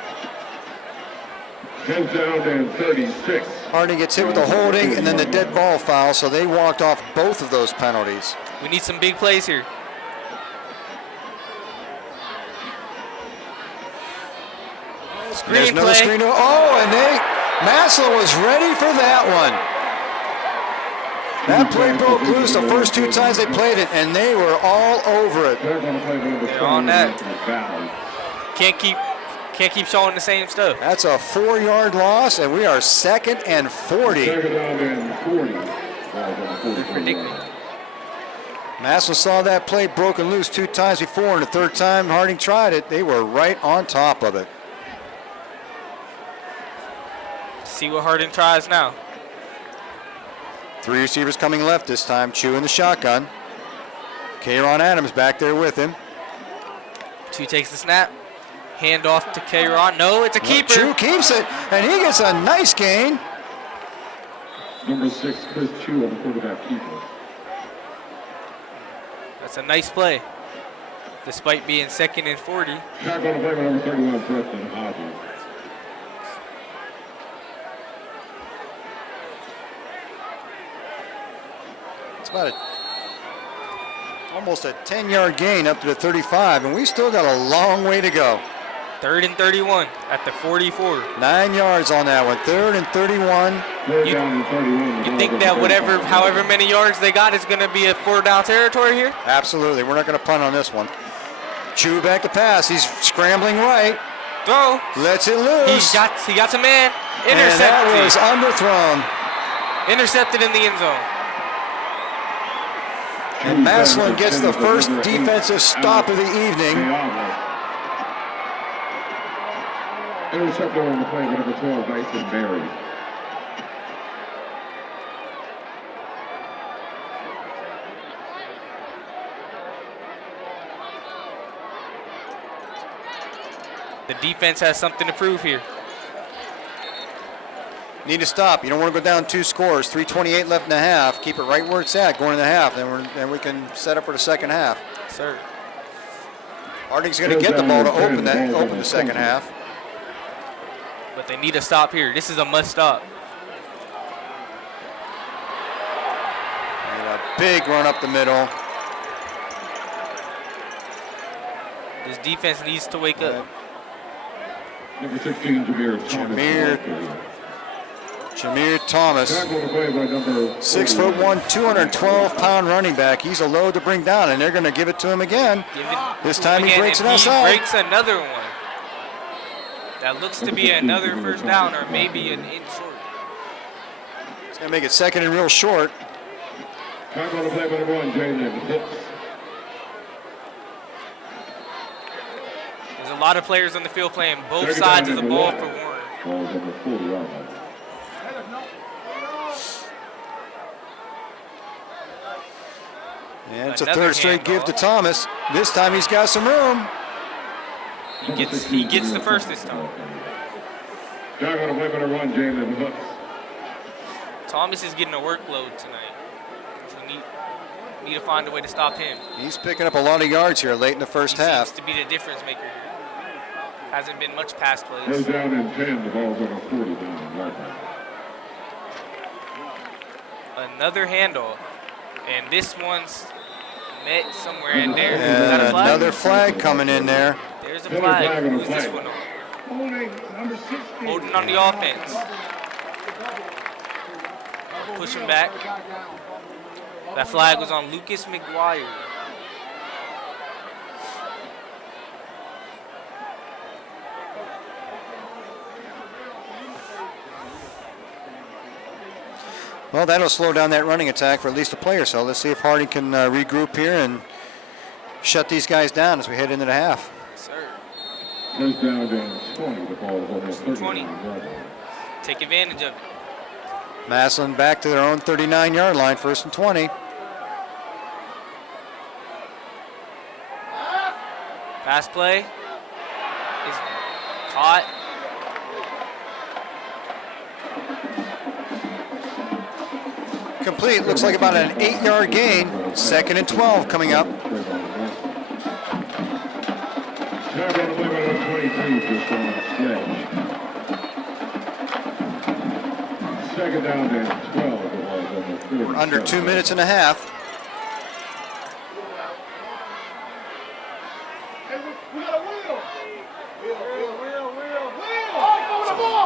10th down and 36. Harding gets hit with the holding and then the dead ball foul, so they walked off both of those penalties. We need some big plays here. There's another screen. Oh, and Massillon was ready for that one. That play broke loose the first 2 times they played it, and they were all over it. They're on that. Can't keep showing the same stuff. That's a 4-yard loss, and we are 2nd and 40. Second down and 40. It's ridiculous. Massillon saw that play broken loose 2 times before, and the 3rd time Harding tried it, they were right on top of it. See what Harding tries now. 3 receivers coming left this time, Chew in the shotgun. Kayron Adams back there with him. Chew takes the snap. Hand off to Kayron. No, it's a keeper. Chew keeps it, and he gets a nice gain. Number 6, Chris Chew on the quarterback keeper. That's a nice play, despite being 2nd and 40. Shotgun to play by number 31, Preston Hodges. It's about almost a 10-yard gain up to the 35, and we still got a long way to go. 3rd and 31 at the 44. 9 yards on that one. 3rd and 31. You think that however many yards they got is going to be a 4-down territory here? Absolutely. We're not going to punt on this one. Chew back to pass. He's scrambling right. Throw. Lets it loose. He got some man. And that was Intercepted. underthrown. Intercepted in the end zone. And Massillon gets the first defensive stop of the evening. Interceptor on the play, number 12, Dyson Berry. The defense has something to prove here. Need to stop. You don't want to go down 2 scores. 3:28 left in the half. Keep it right where it's at going in the half. Then we can set up for the second half. Sir. Harding's going to get the ball to open the second half. But they need to stop here. This is a must stop. And a big run up the middle. This defense needs to wake up. Number 16, Jameer Thomas. 6'1", 212-pound running back. He's a load to bring down, and they're going to give it to him again. This time he breaks it outside. He breaks another one. That looks to be another 1st down or maybe an in short. It's going to make it 2nd and real short. Time on the play by number 1, Jalen Hicks. There's a lot of players on the field playing both sides of the ball for Warren. Ball's on the 40-yard line. And it's a 3rd straight give to Thomas. This time he's got some room. He gets the first this time. Down on the play by number 1, Jalen Hicks. Thomas is getting a workload tonight. So need to find a way to stop him. He's picking up a lot of yards here late in the first half. Seems to be the difference maker here. Hasn't been much pass plays. Goes down in 10. The ball's on a 40-yard line. Another handoff. And this one's met somewhere in there. And Is that a flag? another flag coming in there. There's a flag. Who's this one on? Holding on the offense. Push him back. That flag was on Lucas McGuire. Well, that'll slow down that running attack for at least a play or so. Let's see if Harding can regroup here and shut these guys down as we head into the half. Sir. First down and 20. The ball is almost 20. 30. Take advantage of it. Massillon back to their own 39-yard line, first and 20. Pass play is caught. Complete, looks like about an 8-yard gain. Second and 12 coming up. Now going to play by number 23 just on sledge. Second down and 12. The ball is almost 30. We're under 2 minutes and a half. We got a wheel.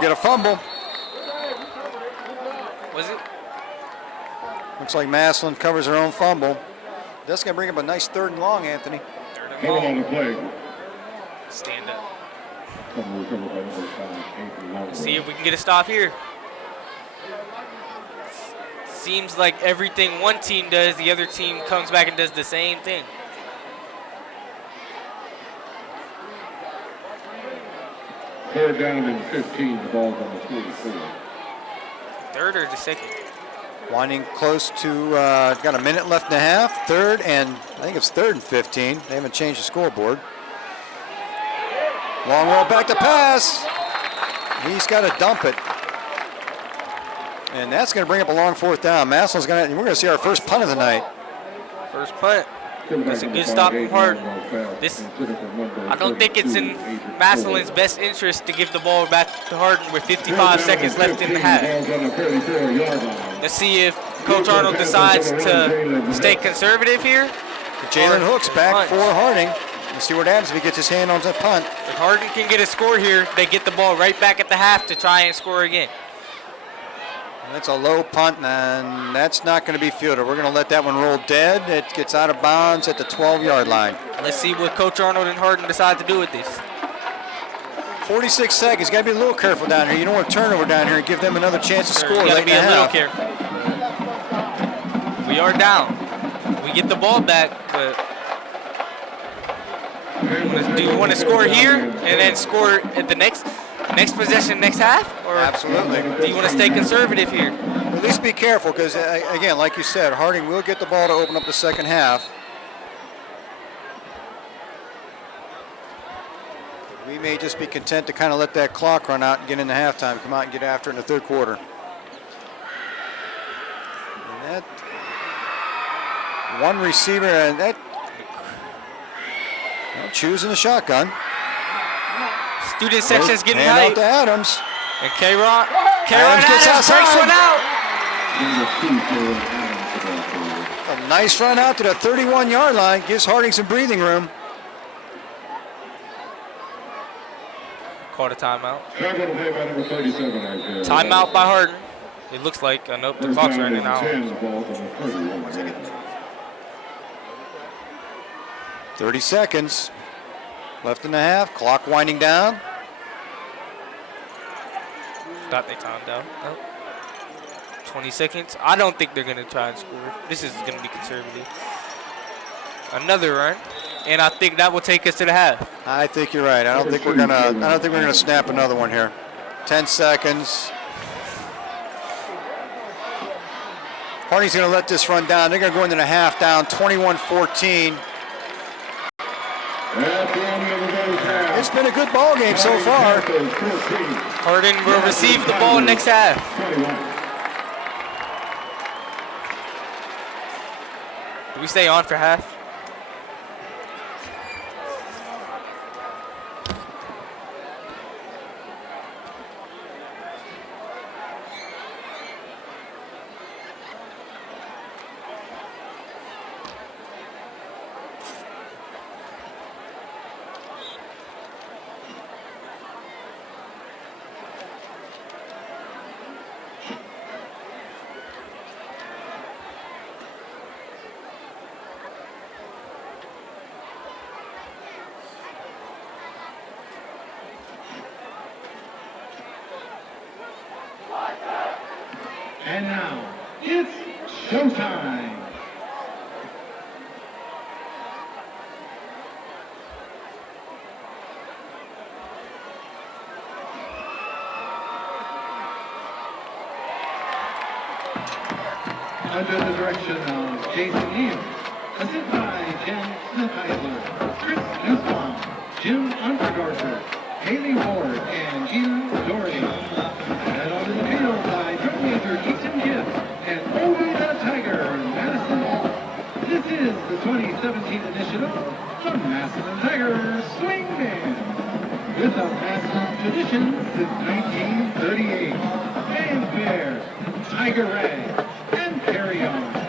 Get a fumble. Was it? Looks like Massillon covers their own fumble. That's going to bring up a nice third and long, Anthony. Third and Hold on long. the play. Stand up. Recovered by number 5, See if we can get a stop here. Seems like everything one team does, the other team comes back and does the same thing. Third down and 15. The ball's on the 44. Third or the second? Winding close to, got a minute left and a half. Third and, I think it's third and 15. They haven't changed the scoreboard. Long roll back to pass. He's got to dump it. And that's going to bring up a long fourth down. Massillon's going to, we're going to see our first punt of the night. First punt. That's a good stop from Harden. I don't think it's in Massillon's best interest to give the ball back to Harden with 55 seconds left in the half. Let's see if Coach Arnold decides to stay conservative here. Jalen Hooks back punt. for Harding. Let's see what happens if he gets his hand on the punt. If Harden can get a score here, they get the ball right back at the half to try and score again. That's a low punt, and that's not going to be fielded. We're going to let that one roll dead. It gets out of bounds at the 12-yard line. Let's see what Coach Arnold and Harden decide to do with this. 46 seconds. Got to be a little careful down here. You don't want to turnover down here and give them another chance to score. You got to late be in a the little half. careful. We are down. We get the ball back, but do you want to score here and then score at the next possession, next half? Or Absolutely. do you want to stay conservative here? At least be careful because, again, like you said, Harding will get the ball to open up the second half. We may just be content to kind of let that clock run out and get into halftime, come out and get after it in the third quarter. And that one receiver, and that choosing the shotgun. Student section's getting Hand out hyped. to Adams. And K-Ron Adams gets Adams breaks outside. one out. A nice run out to the 31-yard line. Gives Harding some breathing room. Called a timeout. Now going to play by number 37 right there. Timeout by Harden. It looks like. Nope, the First clock's down running and 10. out. The ball's on the 31. 30 seconds left in the half. Clock winding down. Thought they timed out. Nope. 20 seconds. I don't think they're going to try and score. This is going to be conservative. Another run. And I think that will take us to the half. I think you're right. I don't think we're gonna snap another one here. 10 seconds. Harding's gonna let this run down. They're gonna go into the half down 21-14. It's been a good ball game so far. Harden will receive the ball next half. Do we stay on for half? And now, it's showtime. Under the direction of Jason Neal. Assisted by Jen Smithheisler, Chris Nussbaum, Jim Unterdorfer, Haley Ward, and Gina Doherty. Led onto the field by drum major Ethan Gibbs and Obi the Tiger, Madison Hall. This is the 2017 edition of the Massillon Tiger Swing Band. With a Massillon tradition since 1938. Fanfare, Tiger Rag, and Carry On.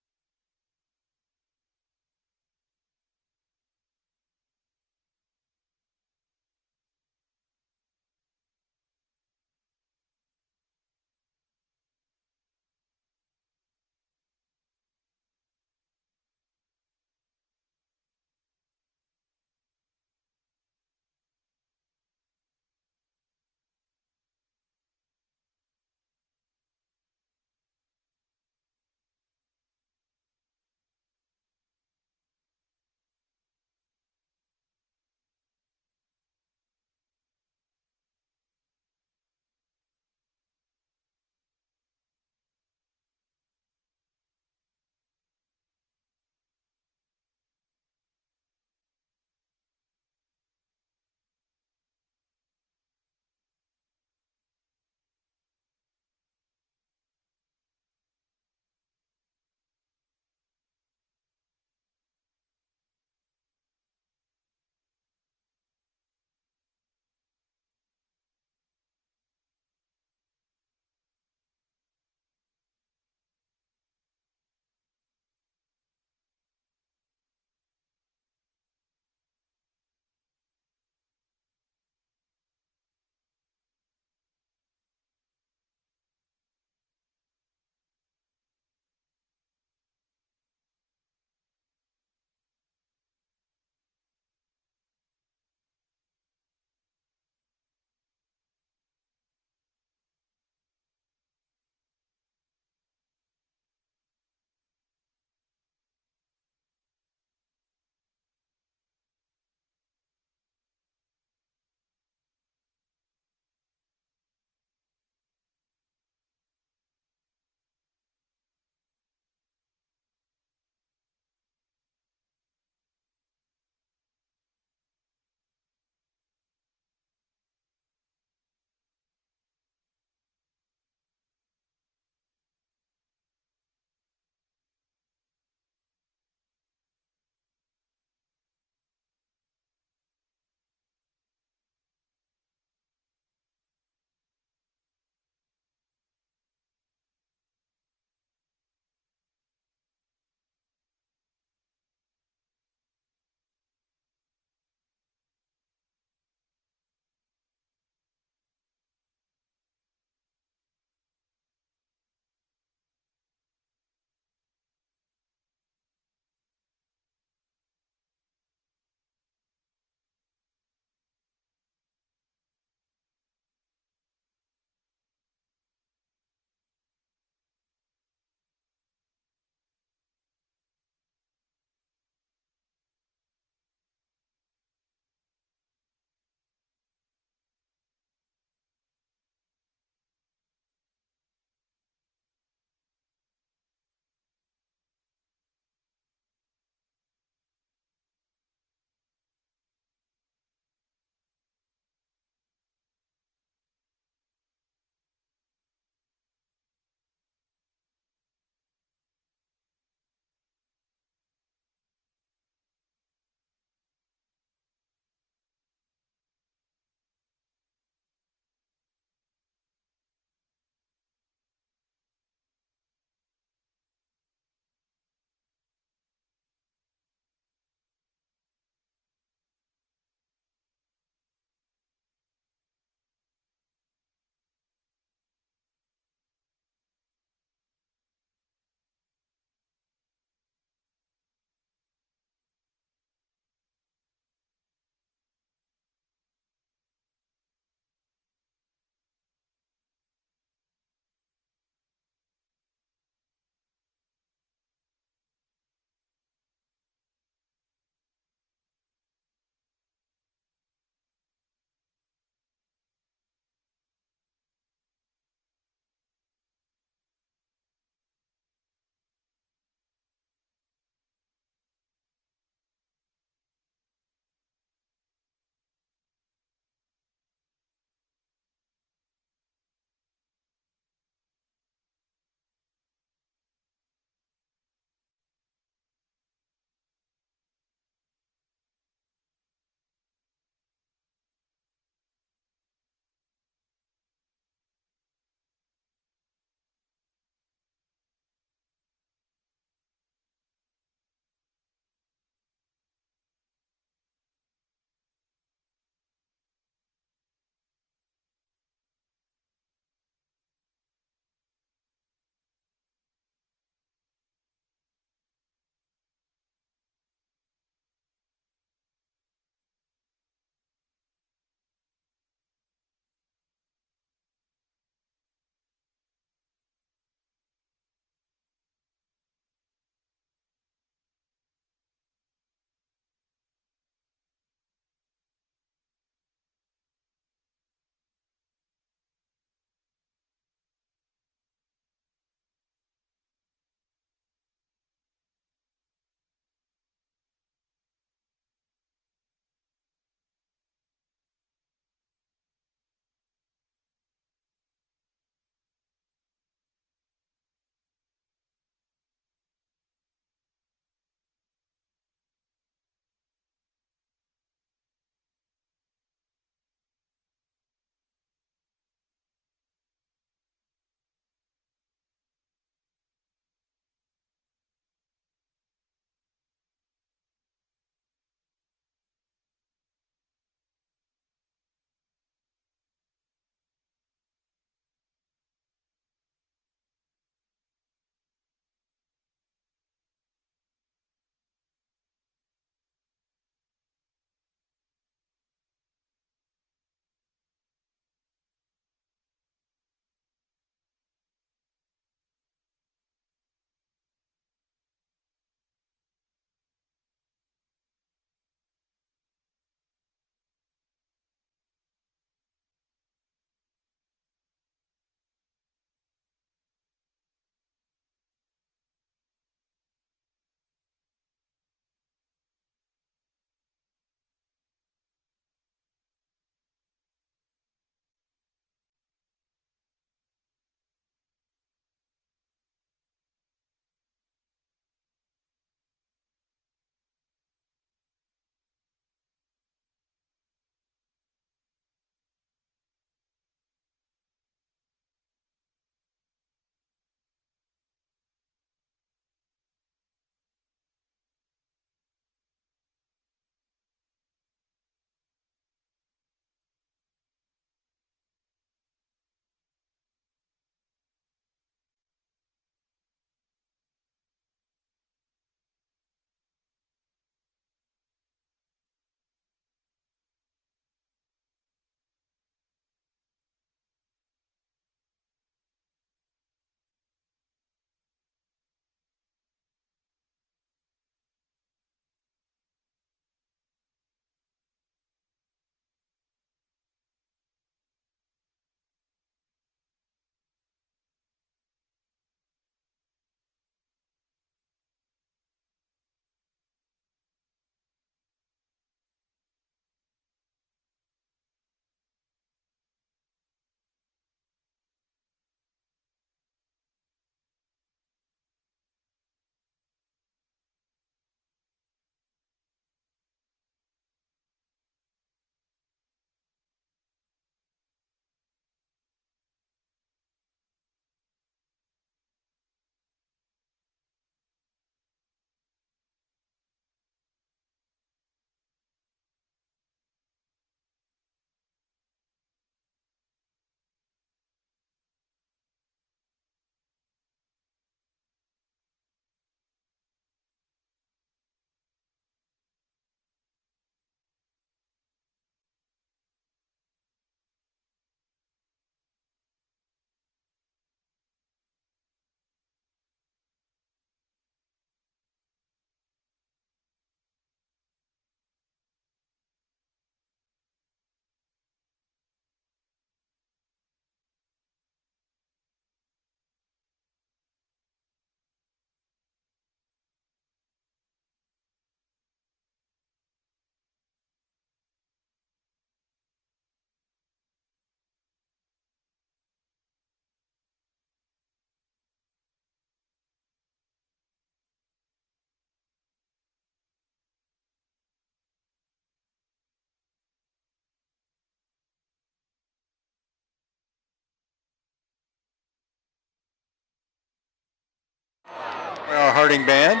Our Harding band.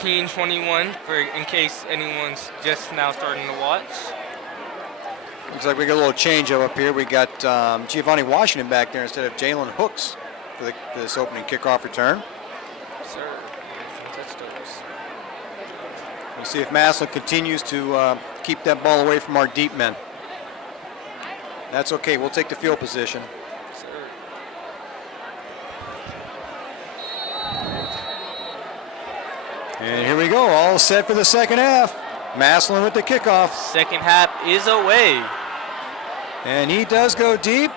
14-21 in case anyone's just now starting to watch. Looks like we got a little change up here. We got Giovanni Washington back there instead of Jalen Hooks for this opening kickoff return. Sir, touch those. We'll see if Massillon continues to keep that ball away from our deep men. That's okay. We'll take the field position. Sir. And here we go. All set for the second half. Massillon with the kickoff. Second half is away. And he does go deep.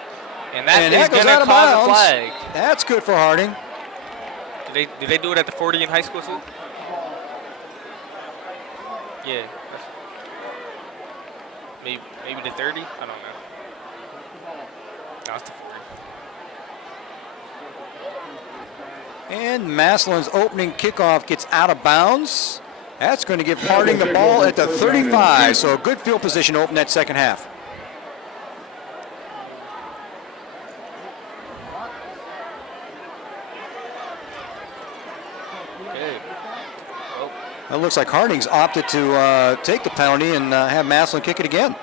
And that is goes going out to of cause a bounds. flag. That's good for Harding. Do they do it at the 40 in high school too? Yeah. Maybe the 30? I don't know. No, it's the 40. And Massillon's opening kickoff gets out of bounds. That's going to give Harding the ball at the 35. So a good field position to open that second half. Okay. Oh, It looks like Harding's opted to take the penalty and have Massillon kick it again.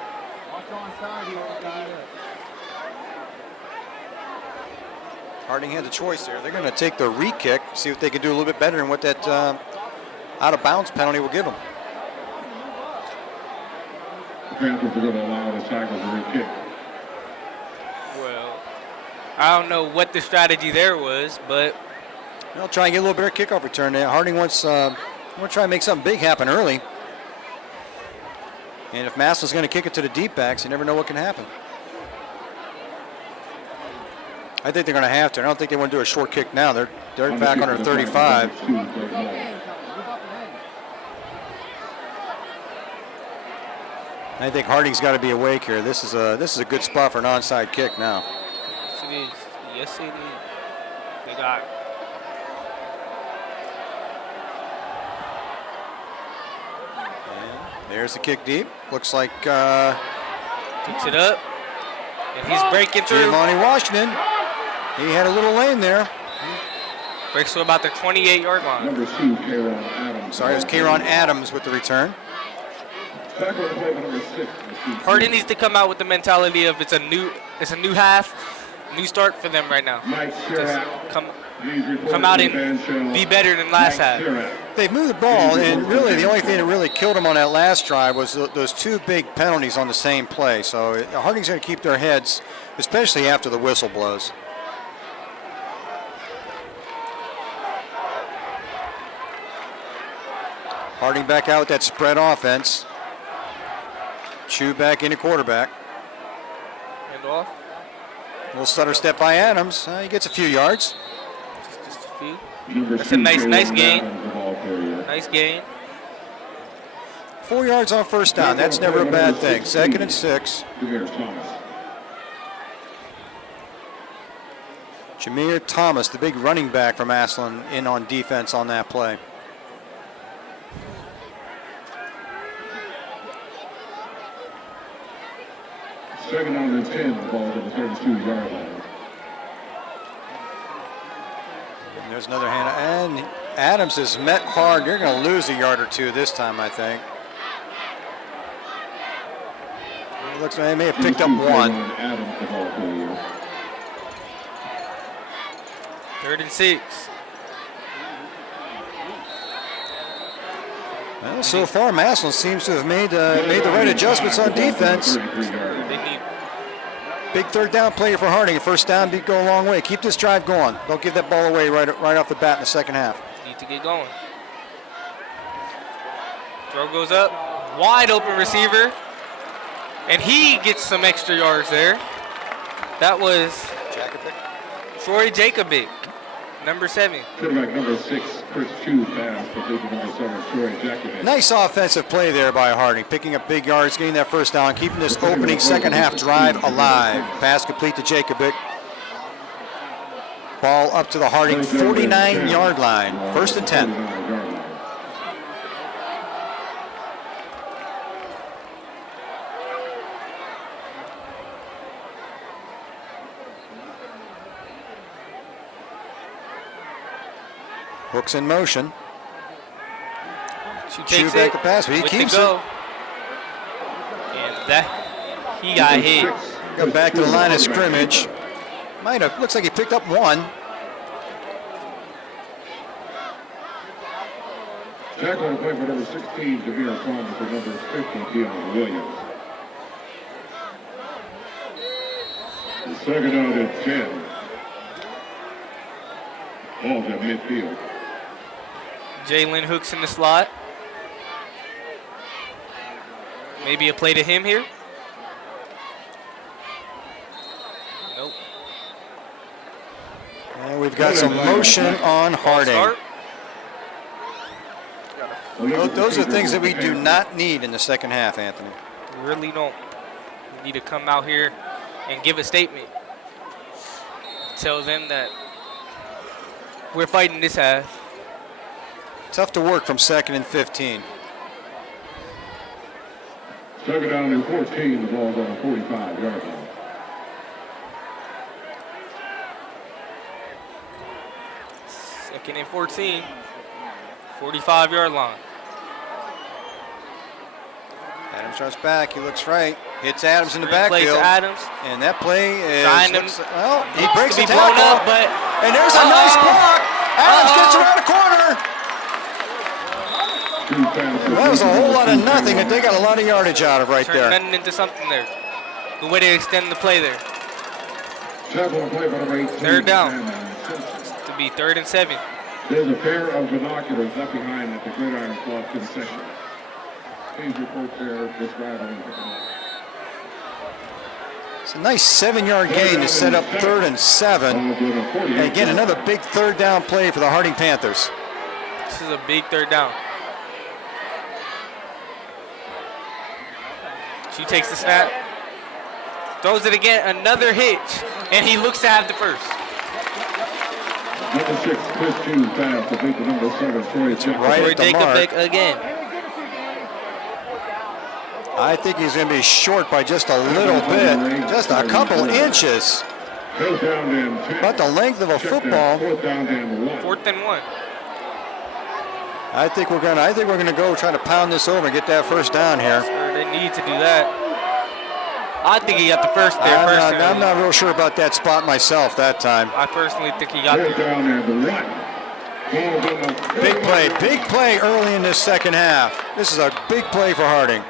Harding had the choice there. They're going to take the re-kick, see if they can do a little bit better than what that out-of-bounds penalty will give them. The Panthers are going to allow the Tigers a re-kick. well, I don't know what the strategy there was, but They'll try and get a little better kickoff return there. Harding wants to try and make something big happen early. And if Massillon's going to kick it to the deep backs, you never know what can happen. I think they're going to have to. I don't think they want to do a short kick now. They're back on their 35. I think Harding's got to be awake here. This is a good spot for an onside kick now. yes, it is. Yes, it is. They got. And there's the kick deep. Looks like Picks it up. And he's breaking through. Giovanni Washington. He had a little lane there. Breaks to about the 28-yard line. Number 2, Kayron Adams. Sorry, it was Kayron Adams with the return. Tackle on play by number 6. Harding needs to come out with the mentality of it's a new half, new start for them right now. Mike Just Sherratt. come out and be better than last half. They've moved the ball, and really the only thing that really killed them on that last drive was those two big penalties on the same play. So Harding's going to keep their heads, especially after the whistle blows. Harding back out with that spread offense. Chew back into quarterback. Hand off. Little stutter step by Adams. He gets a few yards. Just a few. Number That's a 2, nice Kayron gain. Adams, the ball carrier. Nice gain. 4 yards on first down. That's never a bad thing. 2nd and 6. Jameer Thomas. Jameer Thomas, the big running back from Massillon, in on defense on that play. Second down and 10, the ball to the 32-yard line. And there's another hand. And Adams is met hard. You're going to lose a yard or two this time, I think. It looks like they may have picked up one. Adams, the ball carrier. 3rd and 6. Well, so far, Massillon seems to have made the right adjustments on defense. They need. Big third down play for Harding. First down, go a long way. Keep this drive going. Don't give that ball away right off the bat in the second half. Need to get going. Throw goes up. Wide open receiver. And he gets some extra yards there. That was Troy Jacobic, number 7. Quarterback number 6, Chris Chew pass, completed to number 7, Troy Jacobic. Nice offensive play there by Harding, picking up big yards, getting that first down, keeping this opening second half drive alive. Pass complete to Jacobic. Ball up to the Harding 49-yard line. 1st and 10. Hooks in motion. She takes back it the pass, but he with keeps the go. it. And that, he got hit. Got back to the line of scrimmage. Might have, looks like he picked up one. Tackle on play for number 16, Javier Palmer, for number 50, Keon Williams. The second out at 10. Ball's at midfield. Jalen Hooks in the slot. Maybe a play to him here. Nope. And we've got some motion on Harding. Those are things that we do not need in the second half, Anthony. We really don't. We need to come out here and give a statement. Tell them that we're fighting this half. Tough to work from 2nd and 15. Second down and 14, the ball's on the 45-yard line. Second and 14, 45-yard line. Adams starts back, he looks right. Hits Adams in the Play backfield. to Adams. And that play is, Trying to- well, he breaks to the be blown tackle. up, but And there's a nice block. Adams gets around the corner. That was a whole lot of nothing, and they got a lot of yardage out of right turn there. nothing into something there. Good way to extend the play there. Tackle on play for number 18. Third down. Simpson. To be 3rd and 7. There's a pair of binoculars left behind at the Gridiron Club concession. Please report there, describing. It's a nice 7-yard gain to set up 3rd and 7. And again, another big 3rd down play for the Harding Panthers. This is a big 3rd down. She takes the snap, throws it again, another hitch, and he looks to have the first. Number 6, Chris Hughes pass to beat the number 7, Troy Jacob. Right Troy at the mark. Jacob again. I think he's going to be short by just a little bit, just a couple inches. Goes down to 10. About the length of a Check football. down, 4th down and 1. 4th and 1. I think we're gonna go try to pound this over and get that first down here. Sure, they need to do that. I think he got the first there personally. I'm not real sure about that spot myself that time. I personally think he got 4th the down and 1. Big play early in this second half. This is a big play for Harding.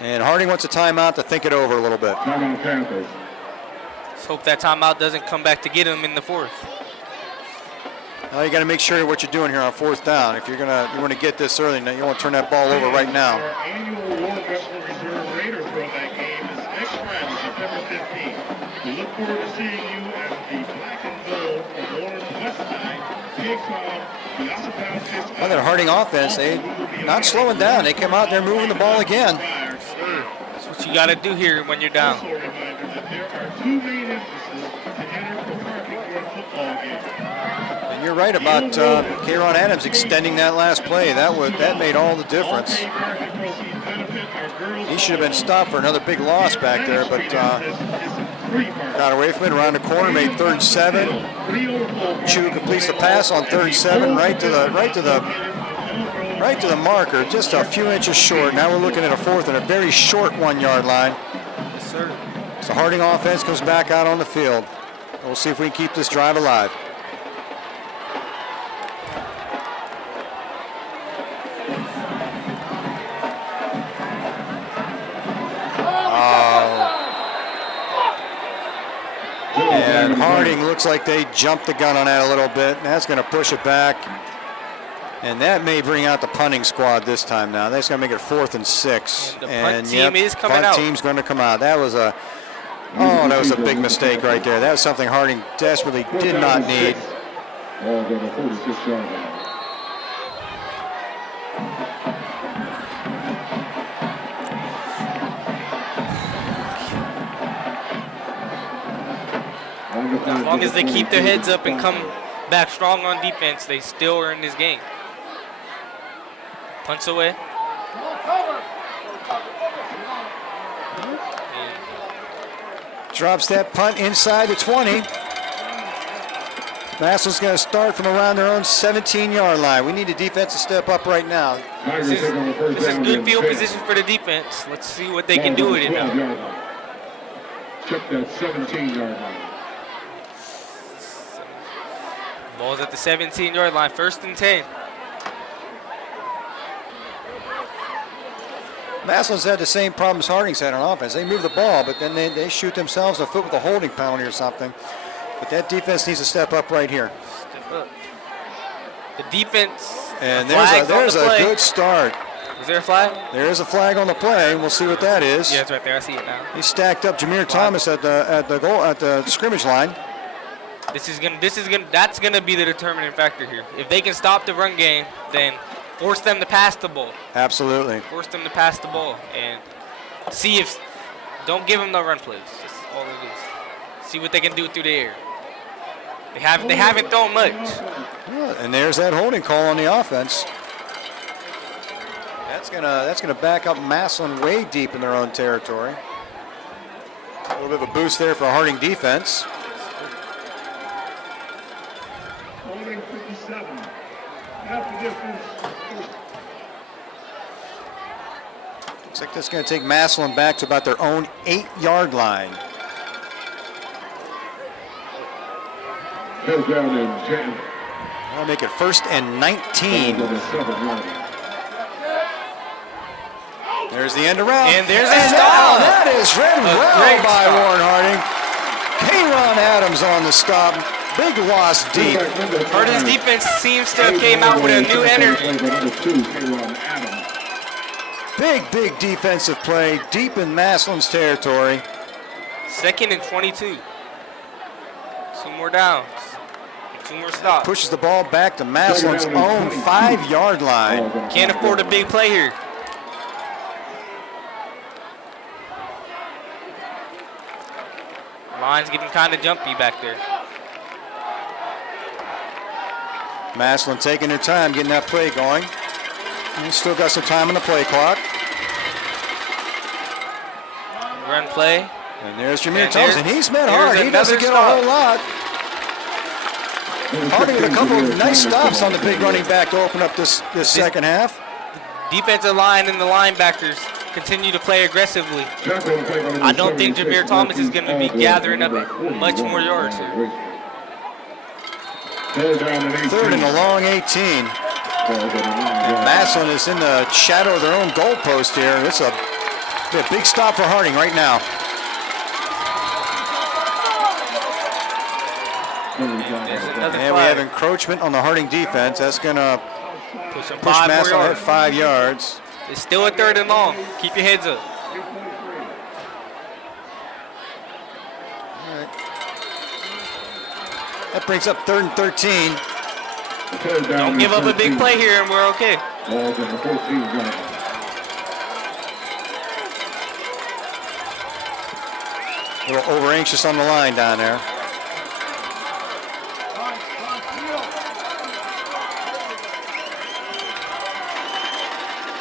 And Harding wants a timeout to think it over a little bit. Timeout Panthers. Let's hope that timeout doesn't come back to get him in the 4th. Now you got to make sure what you're doing here on 4th down. If you want to get this early, you want to turn that ball over right now. Our annual War Wrestling Reserve Raider throwback game is next Friday, September 15th. We look forward to seeing you as the Black and Gold from Warren Westside takes on the Ossipal Fish. Well, their Harding offense, they not slowing down. They come out there moving the ball again. That's what you got to do here when you're down. Also a reminder that there are 2 main emphases to enter for parking for a football game. And you're right about Kayron Adams extending that last play. That made all the difference. He should have been stopped for another big loss back there, but got away from it around the corner, made 3rd and 7. Chu completes the pass on 3rd and 7, right to the marker, just a few inches short. Now we're looking at a 4th and a very short 1-yard line. Yes, sir. So Harding offense comes back out on the field. We'll see if we can keep this drive alive. And Harding looks like they jumped the gun on that a little bit. That's going to push it back. And that may bring out the punting squad this time now. That's going to make it 4th and 6. And the punt team is coming out. Punt team's going to come out. That was a big mistake right there. That was something Harding desperately did not need. Ball's on the 46-yard line. As long as they keep their heads up and come back strong on defense, they still are in this game. Punts away. Drops that punt inside the 20. Massillon's going to start from around their own 17-yard line. We need a defense to step up right now. Tigers take on the first This is down good and field 10. position for the defense. Let's see what they can Ball do on with the it now. 12-yard line. Check that 17-yard line. Ball's at the 17-yard line, 1st and 10. Massillon's had the same problems Harding's had on offense. They move the ball, but then they shoot themselves in the foot with a holding penalty or something. But that defense needs to step up right here. Step up. The defense. And flags there's on the a play. good start. Is there a flag? There is a flag on the play. We'll see what that is. Yeah, it's right there. I see it now. He stacked up Jameer Thomas at the scrimmage line. That's gonna be the determining factor here. If they can stop the run game, then force them to pass the ball. Absolutely. Force them to pass the ball and see if. Don't give them no run plays. That's all it is. See what they can do through the air. They haven't thrown much. Yeah, and there's that holding call on the offense. That's gonna back up Massillon way deep in their own territory. A little bit of a boost there for Harding defense. Holding 57. Half the distance. Looks like that's going to take Massillon back to about their own 8-yard line. First down and 10. I'll make it 1st and 19. Ball on the 7-yard line. There's the end around. And there's a now stop. that is read well great by stop. Warren Harding. K-Ron Adams on the stop. Big loss deep. Harding's defense seems to have came out with a new energy. Number 2, K-Ron Adams. Big defensive play deep in Massillon's territory. 2nd and 22. 2 more downs. 2 more stops. Pushes the ball back to Massillon's own 5-yard line. Can't afford a big play here. Line's getting kind of jumpy back there. Massillon taking their time getting that play going. And still got some time on the play clock. Run play. And there's Jameer And Thomas, and he's met hard. He doesn't get a whole lot. Harding with a couple of nice stops on the big running back to open up this second half. Defensive line and the linebackers continue to play aggressively. I don't think Jameer Thomas is going to be gathering up much more yards here. Third and a long 18. And Massillon is in the shadow of their own goalpost here. It's a big stop for Harding right now. And we have encroachment on the Harding defense. That's going to Push push Massillon ahead 5 yards. It's still a 3rd and long. Keep your heads up. All right. That brings up 3rd and 13. Don't give up a big play here and we're okay. Ball's on the 14-yard line. A little over anxious on the line down there.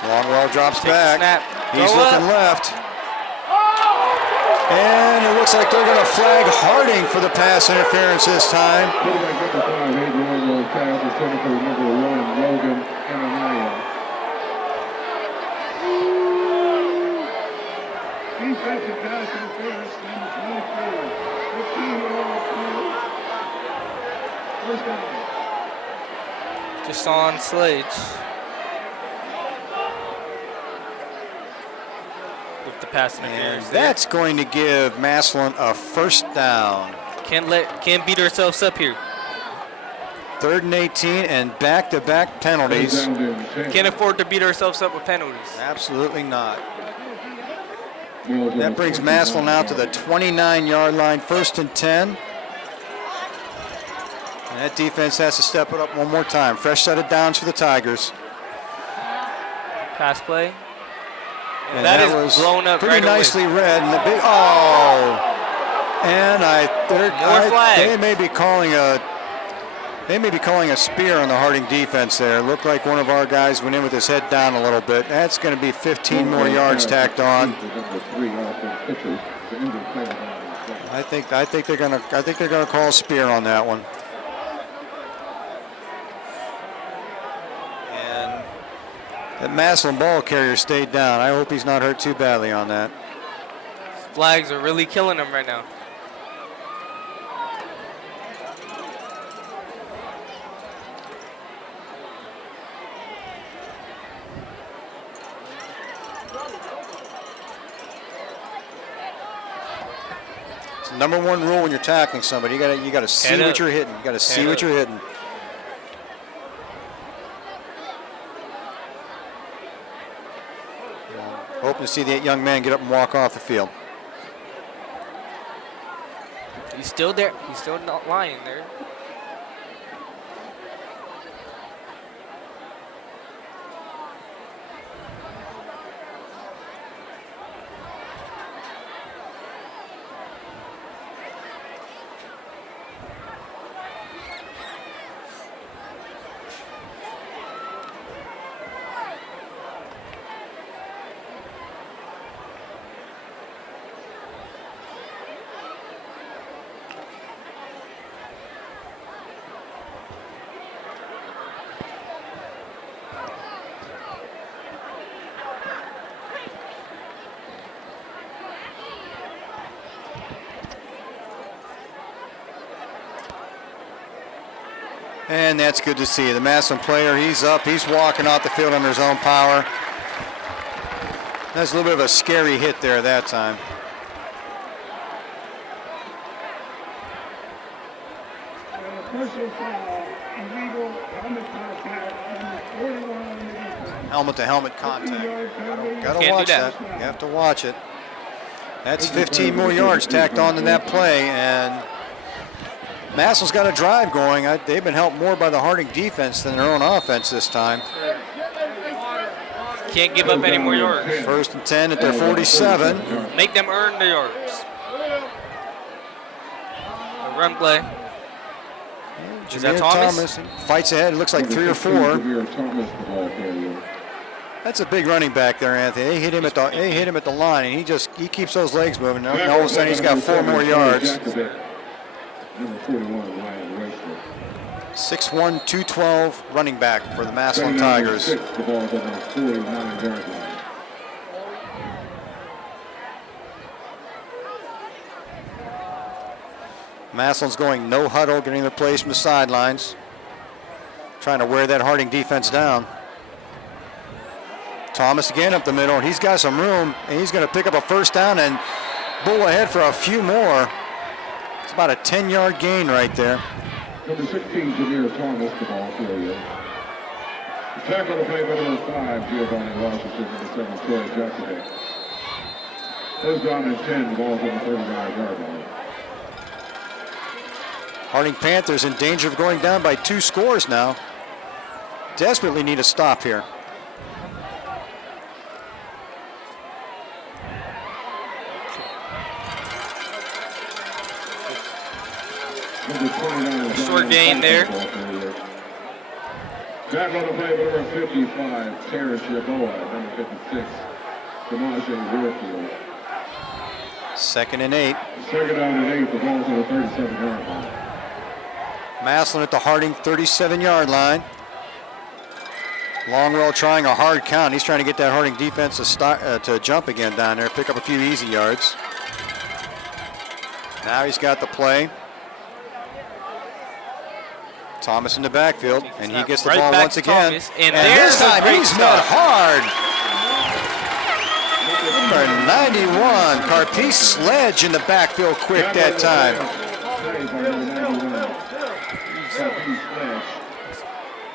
Longwell drops Takes the back. snap. He's Throw looking up. left. And it looks like they're going to flag Harding for the pass interference this time. Quarterback number 5, made the long pass, intended for number 1, Logan Ananias. Defensive pass interference, number 24. 15-yard penalty. First down. Just on Sledge. With the pass And interference. that's going to give Massillon a first down. Can't beat ourselves up here. 3rd and 18 and back-to-back penalties. Can't afford to beat ourselves up with penalties. Absolutely not. That brings Massillon out to the 29-yard line, 1st and 10. And that defense has to step it up one more time. Fresh set of downs for the Tigers. Pass play. And that is was blown up pretty right nicely away. read. And the big and they may be calling a spear on the Harding defense there. It looked like one of our guys went in with his head down a little bit. That's going to be 15 more yards tacked on. I think they're going to call a spear on that one. That Massillon ball carrier stayed down. I hope he's not hurt too badly on that. Flags are really killing him right now. It's the number one rule when you're tackling somebody. You gotta see what you're hitting. You gotta see what you're hitting. Hoping to see that young man get up and walk off the field. He's still there. He's still not lying there. And that's good to see. The Massillon player, he's up. He's walking off the field under his own power. That's a little bit of a scary hit there that time. Personal foul, illegal helmet contact, number 41 on the defense. Helmet-to-helmet contact. Gotta Can't watch do that. You have to watch it. That's 15 more yards tacked on to that play, and Massillon's got a drive going. They've been helped more by the Harding defense than their own offense this time. Can't give up any more yards. 1st and 10 at their 47. Make them earn the yards. A run play. Is that Thomas? Fights ahead. It looks like 3 or 4. That's a big running back there, Anthony. They hit him at the line, and he keeps those legs moving. And all of a sudden, he's got 4 more yards. Number 41, Ryan Waster. 6'1", 212 running back for the Massillon Tigers. The ball's on the 49-yard line. Massillon's going no huddle, getting the plays from the sidelines. Trying to wear that Harding defense down. Thomas again up the middle, and he's got some room, and he's going to pick up a first down and bull ahead for a few more. It's about a 10-yard gain right there. Number 16, Jameer Thomas, the ball carrier. The tackle to play by number 5, Giovanni Washington, number 7, Troy Jackson. First down and 10, the ball's on the 39-yard line. Harding Panthers in danger of going down by 2 scores now. Desperately need a stop here. Short gain there. Tackle to play by number 55, Terrence Yaboa, number 56, Demarge Warfield. 2nd and 8. Second down and 8, the ball's on the 37-yard line. Massillon at the Harding 37-yard line. Longwell trying a hard count. He's trying to get that Harding defense to jump again down there, pick up a few easy yards. Now he's got the play. Thomas in the backfield, and he gets the ball once again. And this time he's met hard. Number 91, Carpice Sledge in the backfield quick that time.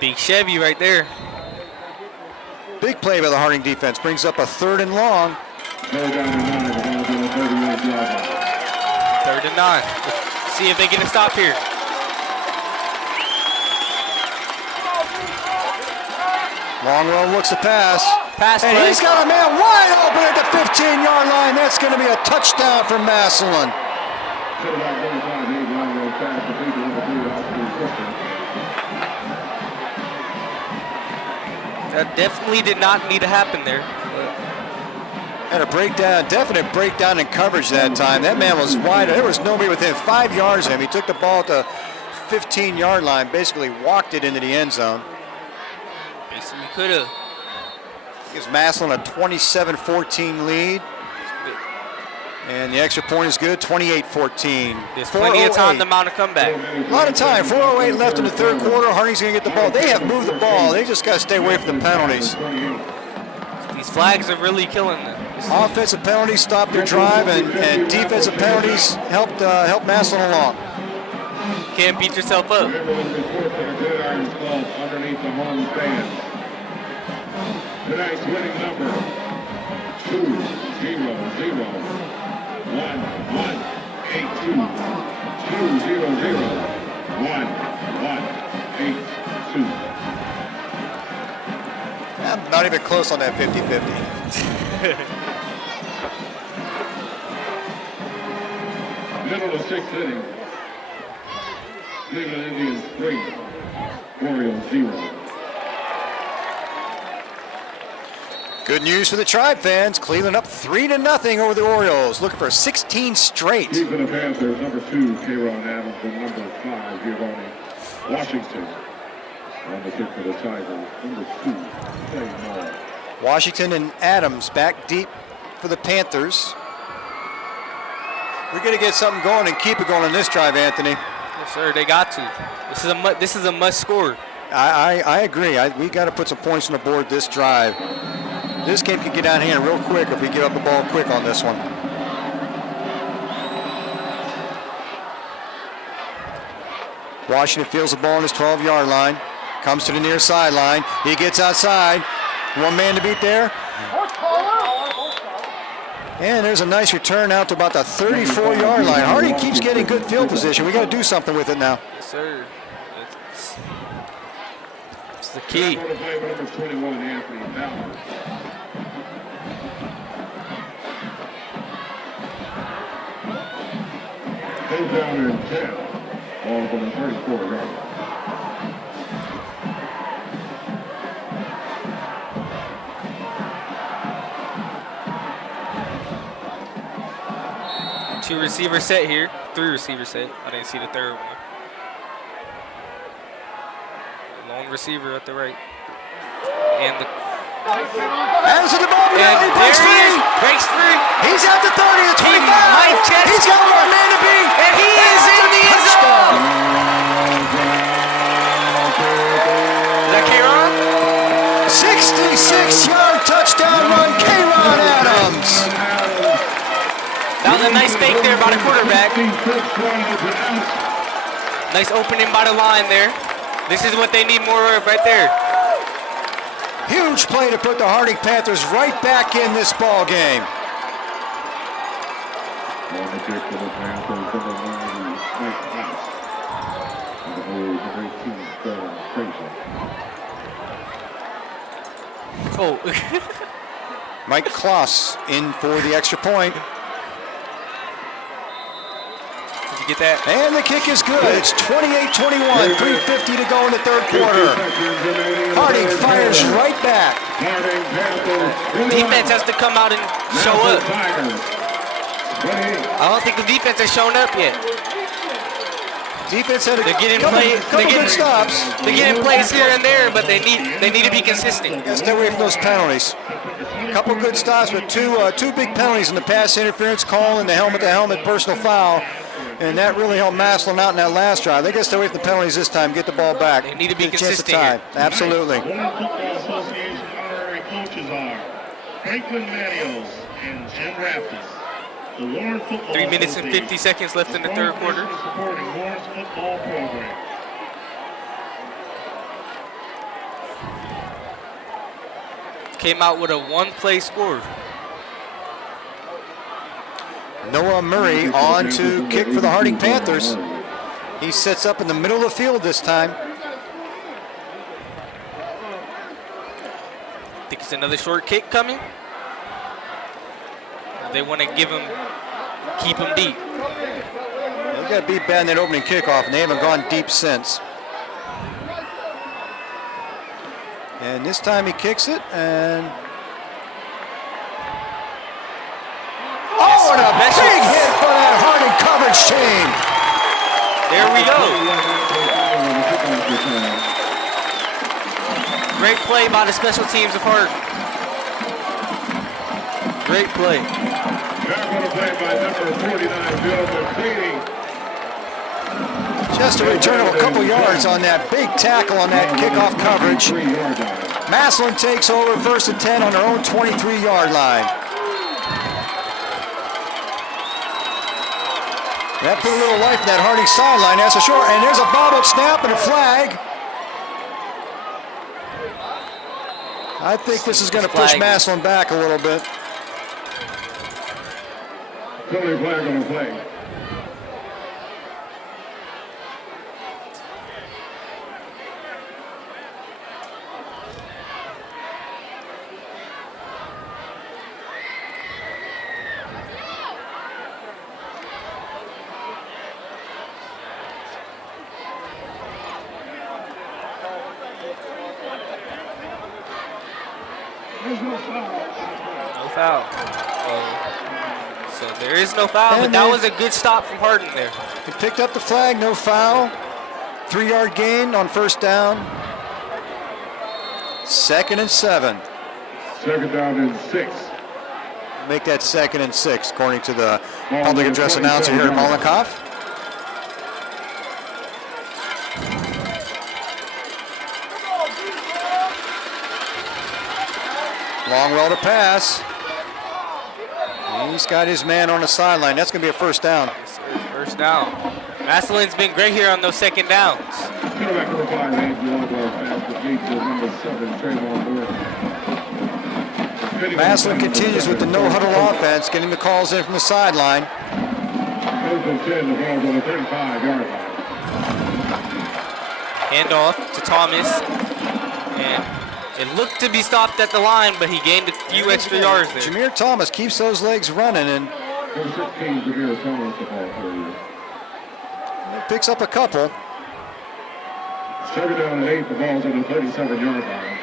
Big Chevy right there. Big play by the Harding defense. Brings up a 3rd and long. 3rd and 9. Let's see if they get a stop here. Longwell looks to pass. And play. he's got a man wide open at the 15-yard line. That's going to be a touchdown for Massillon. That definitely did not need to happen there. Had a breakdown, definite breakdown in coverage that time. That man was wide. There was nobody within 5 yards of him. He took the ball at the 15-yard line, basically walked it into the end zone. Basically could have. Gives Massillon a 27-14 lead. And the extra point is good, 28-14. There's plenty of time to mount a comeback. A lot of time, 4:08 left in the third quarter. Harding's going to get the ball. They have moved the ball. They just got to stay away from the penalties. These flags are really killing them. Offensive penalties stopped their drive, and defensive penalties helped Massillon along. Can't beat yourself up. Tonight's winning number 200-1182. 200-1182. I'm not even close on that 50-50. Middle of the sixth inning. Cleveland Indians 3, Orioles 0. Good news for the Tribe fans. Cleveland up 3-0 over the Orioles, looking for 16 straight. Cleveland Panthers, number 2, K-Ron Adams, and number 5, Giovanni Washington. On the kick for the Tigers, number 2, Clay Moore. Washington and Adams back deep for the Panthers. We're going to get something going and keep it going in this drive, Anthony. Yes, sir. They got to. This is a must score. I agree. We got to put some points on the board this drive. This game could get out of hand real quick if we give up the ball quick on this one. Washington fields the ball on his 12-yard line. Comes to the near sideline. He gets outside. One man to beat there. And there's a nice return out to about the 34-yard line. Harding keeps getting good field position. We got to do something with it now. Yes, sir. It's the key. Number 21, Anthony Ballard. Goes down in 10. Ball from the 34-yard line. Two receiver set here. Three receiver set. I didn't see the third one. Lone receiver at the right. And the Adams with the ball. and He there breaks he free. is. Breaks free. He's out to 30 to 25. Mike Chester. He's got one man to beat. And he is in the end zone. Is that K-Ron? 66-yard touchdown run, K-Ron Adams. That was a nice fake there by the quarterback. Nice opening by the line there. This is what they need more of right there. Huge play to put the Harding Panthers right back in this ball game. On the kick for the Panthers, number 9, Mike House. And the number 18, Sterling Frazier. Oh. Mike Kloss in for the extra point. Did you get that? And the kick is good. It's 28-21, 3:50 to go in the third quarter. Harding fires right back. Defense has to come out and show up. I don't think the defense has shown up yet. Defense had a They're getting couple good stops. They're getting plays here and there, but they need to be consistent. Gotta stay away from those penalties. A couple good stops, but two big penalties in the pass interference call and the helmet-to-helmet personal foul. And that really helped Massillon out in that last drive. They got to stay away from the penalties this time, get the ball back. They need to be Get a chance to consistent tie. Absolutely. Warren Football Association honorary coaches are Franklin Manios and Jim Raftis. The Warren Football 3 minutes and 50 Association seconds left in the third quarter. is supporting Warren's football program. Came out with a one-play score. Noah Murray on to kick for the Harding Panthers. He sets up in the middle of the field this time. Think it's another short kick coming. They want to keep him deep. They got beat bad in that opening kickoff, and they haven't gone deep since. And this time he kicks it, and oh, and a big hit for that Harding coverage team. There we go. Great play by the special teams of Harding. Great play. Back on the play by number 49, Bill McCready. Just a return of a couple yards on that big tackle on that kickoff coverage. Massillon takes over 1st and 10 on their own 23-yard line. That put a little life in that Harding sideline, that's for sure. And there's a bobbled snap and a flag. I think this is going to push Massillon back a little bit. Penalty flag on the play. No foul. So there is no foul, but that was a good stop from Harding there. He picked up the flag, no foul. 3-yard gain on 1st down. 2nd and 7. 2nd down and 6. Make that 2nd and 6, according to the public address announcer here at Mollenkoff. Long roll to pass. He's got his man on the sideline. That's going to be a 1st down. Yes, sir. 1st down. Massillon's been great here on those 2nd downs. Massillon continues with the no-huddle offense, getting the calls in from the sideline. Handoff to Thomas. And it looked to be stopped at the line, but he gained a few extra yards there. Jameer Thomas keeps those legs running and picks up a couple. 2nd down and 8, the ball's on the 37-yard line.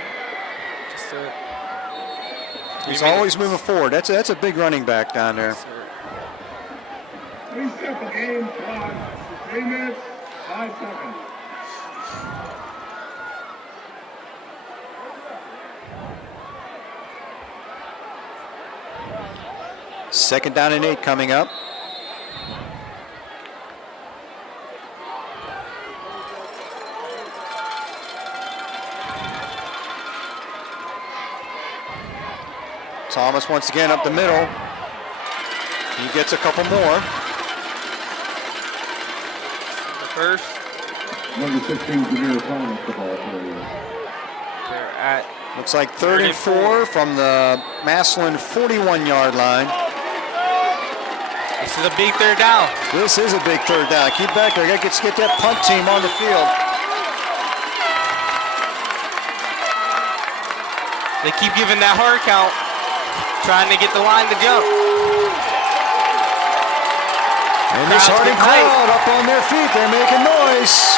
He's always moving forward. That's a big running back down there. 3 simple game clock. 3 minutes, 5 seconds. Second down and 8 coming up. Thomas once again up the middle. He gets a couple more. The first. Number 16, Jameer Thomas, the ball carrier. They're at Looks like 3rd and 4 from the Massillon 41-yard line. This is a big 3rd down. This is a big 3rd down. Keep back there. Got to get that punt team on the field. They keep giving that hard count, trying to get the line to jump. And this Harding crowd up on their feet. They're making noise.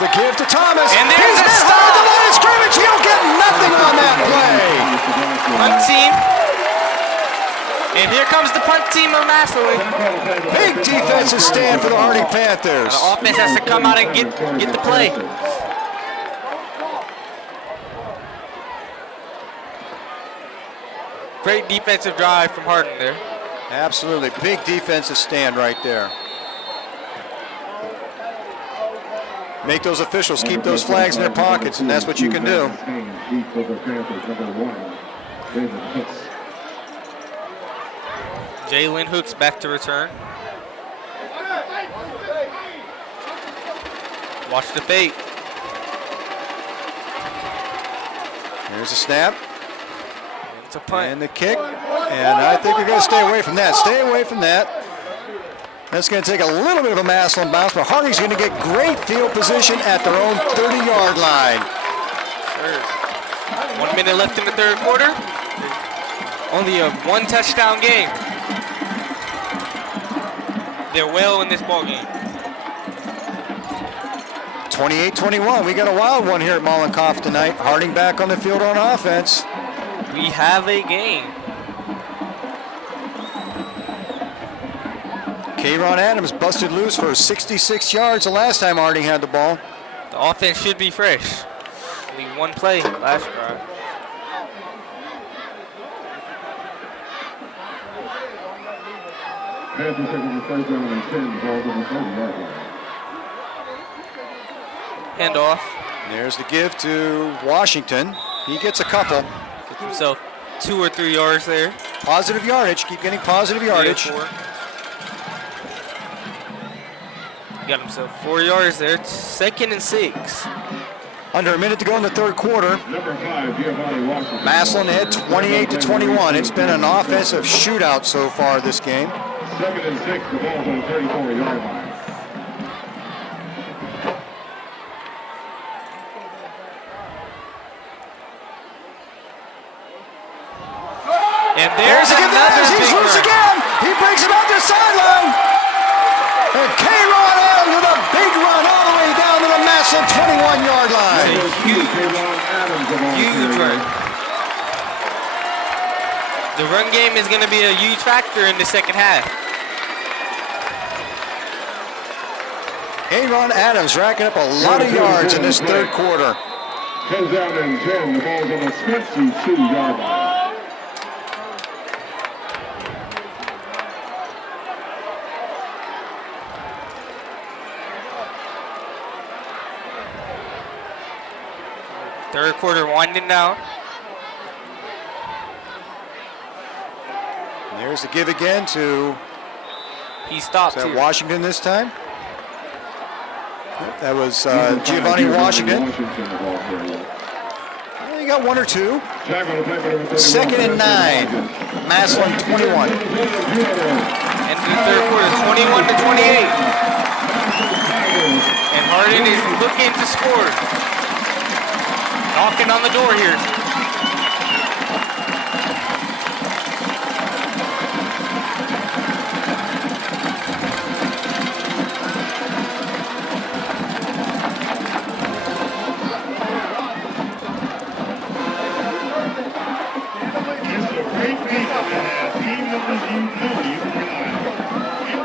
The give to Thomas. And there's a stop. The line of scrimmage. He'll get nothing on that play. Punt team. And here comes the punt team of Massillon. Big defensive stand for the Harding Panthers. The offense has to come out and get the play. Great defensive drive from Harding there. Absolutely. Big defensive stand right there. Make those officials keep those flags in their pockets, and that's what you can do. Jalen Hooks back to return. Watch the fake. Here's a snap. It's a punt. And the kick. And I think we're going to stay away from that. Stay away from that. That's going to take a little bit of a Massillon bounce, but Harding's going to get great field position at their own 30-yard line. Sure. 1 minute left in the 3rd quarter. Only a 1 touchdown game. They're well in this ball game. 28-21. We got a wild one here at Mollenkoff tonight. Harding back on the field on offense. We have a game. Kayron Adams busted loose for 66 yards the last time Harding had the ball. The offense should be fresh. Only 1 play last drive. Panthers taking the first down and 10, balls on the 30-yard line. Handoff. There's the give to Washington. He gets a couple. Gets himself 2 or 3 yards there. Positive yardage. Keep getting positive yardage. 3 or 4. Got himself 4 yards there. It's 2nd and 6. Under a minute to go in the third quarter. Number 5, Giovanni Washington. Massillon ahead 28-21. It's been an offensive shootout so far this game. 2nd and 6, the ball's on the 34-yard line. And there's another He's big loose run. again. He breaks it out to the sideline. And K-Ron Adams with a big run all the way down to the Massillon 21-yard line. Huge run. The run game is going to be a huge factor in the second half. K-Ron Adams racking up a lot of yards in this third quarter. 10 down and 10, the ball's on the Spencer 2-yard line. Third quarter winding down. There's the give again to He stopped is that here. Washington this time. Yep, that was Giovanni Washington. Well, you got 1 or 2. 2nd and 9. Massillon 21. And the third quarter, 21-28. And Harding is looking to score. Knocking on the door here.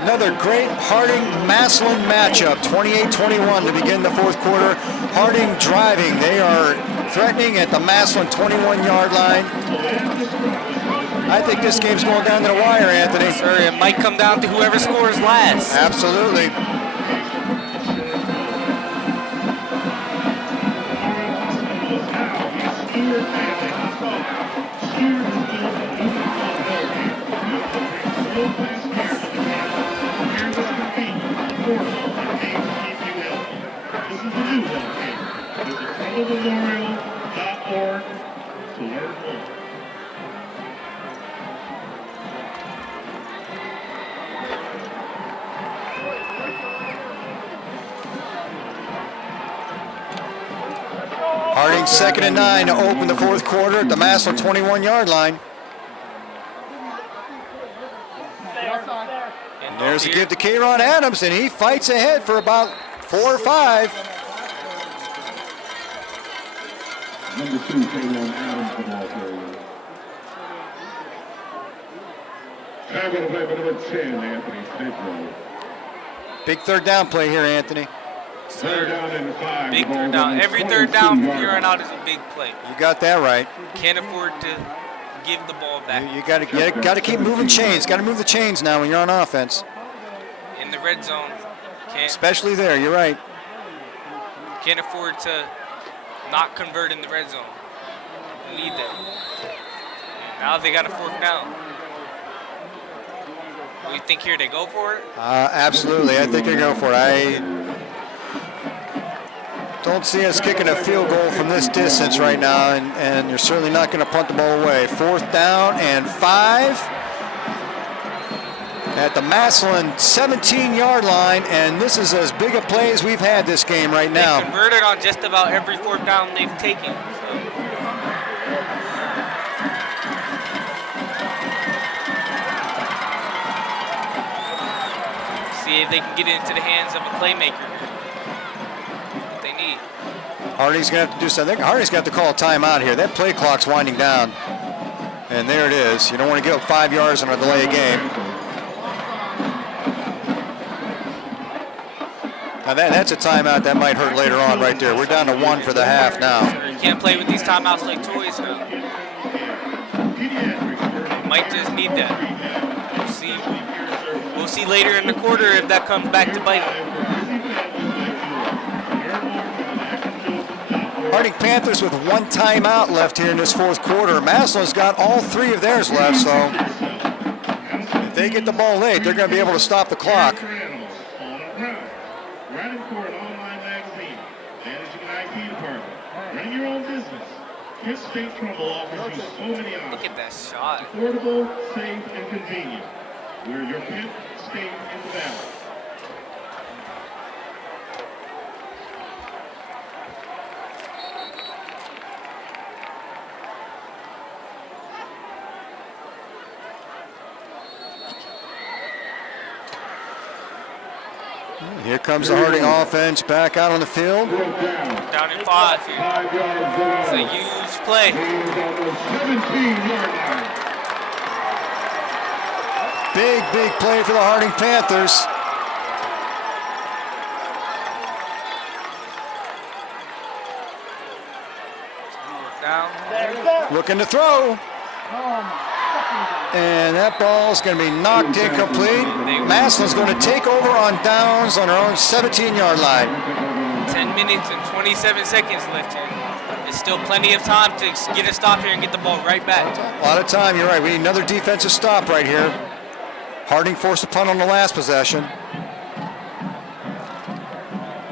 Another great Harding-Massillon matchup, 28-21 to begin the fourth quarter. Harding driving. They are threatening at the Massillon 21-yard line. I think this game's going down to the wire, Anthony. Sir, it might come down to whoever scores last. Absolutely. Memorial.org to learn more. Harding 2nd and 9 to open the fourth quarter at the Massillon 21-yard line. And There's a give to K-Ron Adams, and he fights ahead for about 4 or 5. Number 2, K-Ron Adams, the ball carrier. Time to play for number 10, Anthony Pedro. Big third down play here, Anthony. Third down and 5. Big the ball's third on down. the Every third down from 22-yard here on line. out is a big play. You got that right. Can't afford to give the ball back. You got to keep moving chains. Got to move the chains now when you're on offense. In the red zone, can't Especially there, you're right. afford to not convert in the red zone. Need that. Now they got a fourth down. What do you think here? They go for it? Absolutely, I think they go for it. I don't see us kicking a field goal from this distance right now, and you're certainly not going to punt the ball away. 4th down and 5 at the Massillon 17-yard line, and this is as big a play as we've had this game right They now. converted on just about every fourth down they've taken. So. See if they can get it into the hands of a playmaker. What they need. Harding's going to have to do something. Harding's got to call a timeout here. That play clock's winding down. And there it is. You don't want to give up 5 yards on a delay of game. Now that's a timeout that might hurt later on right there. We're down to 1 for the half now. You can't play with these timeouts like toys now. Might just need that. We'll we'll see later in the quarter if that comes back to bite them. Harding Panthers with one timeout left here in this fourth quarter. Massillon's got all 3 of theirs left, so if they get the ball late, they're going to be able to stop the clock. Writing for an online magazine, managing an IT department, running your own business. Kent State Trumbull offers you so many options. Look at that shot. Affordable, safe, and convenient. We're your Kent State in the Valley. Here comes the Harding offense back out on the field. Down in 5 here. It's a huge play. 17-yard line. Big play for the Harding Panthers. Down. Looking to throw. And that ball's going to be knocked incomplete. Massillon's going to take over on downs on her own 17-yard line. 10 minutes and 27 seconds left here. There's still plenty of time to get a stop here and get the ball right back. A lot of time, you're right. We need another defensive stop right here. Harding forced a punt on the last possession.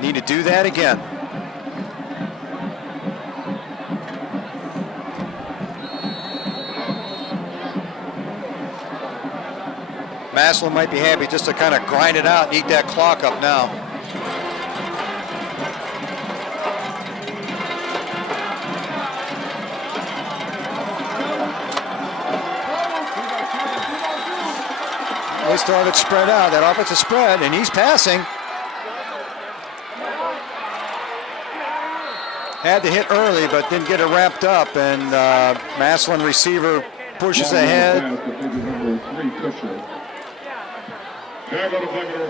Need to do that again. Massillon might be happy just to kind of grind it out and eat that clock up now. They still have it spread out, that offensive spread, and he's passing. Had to hit early, but didn't get it wrapped up, and Massillon receiver pushes ahead.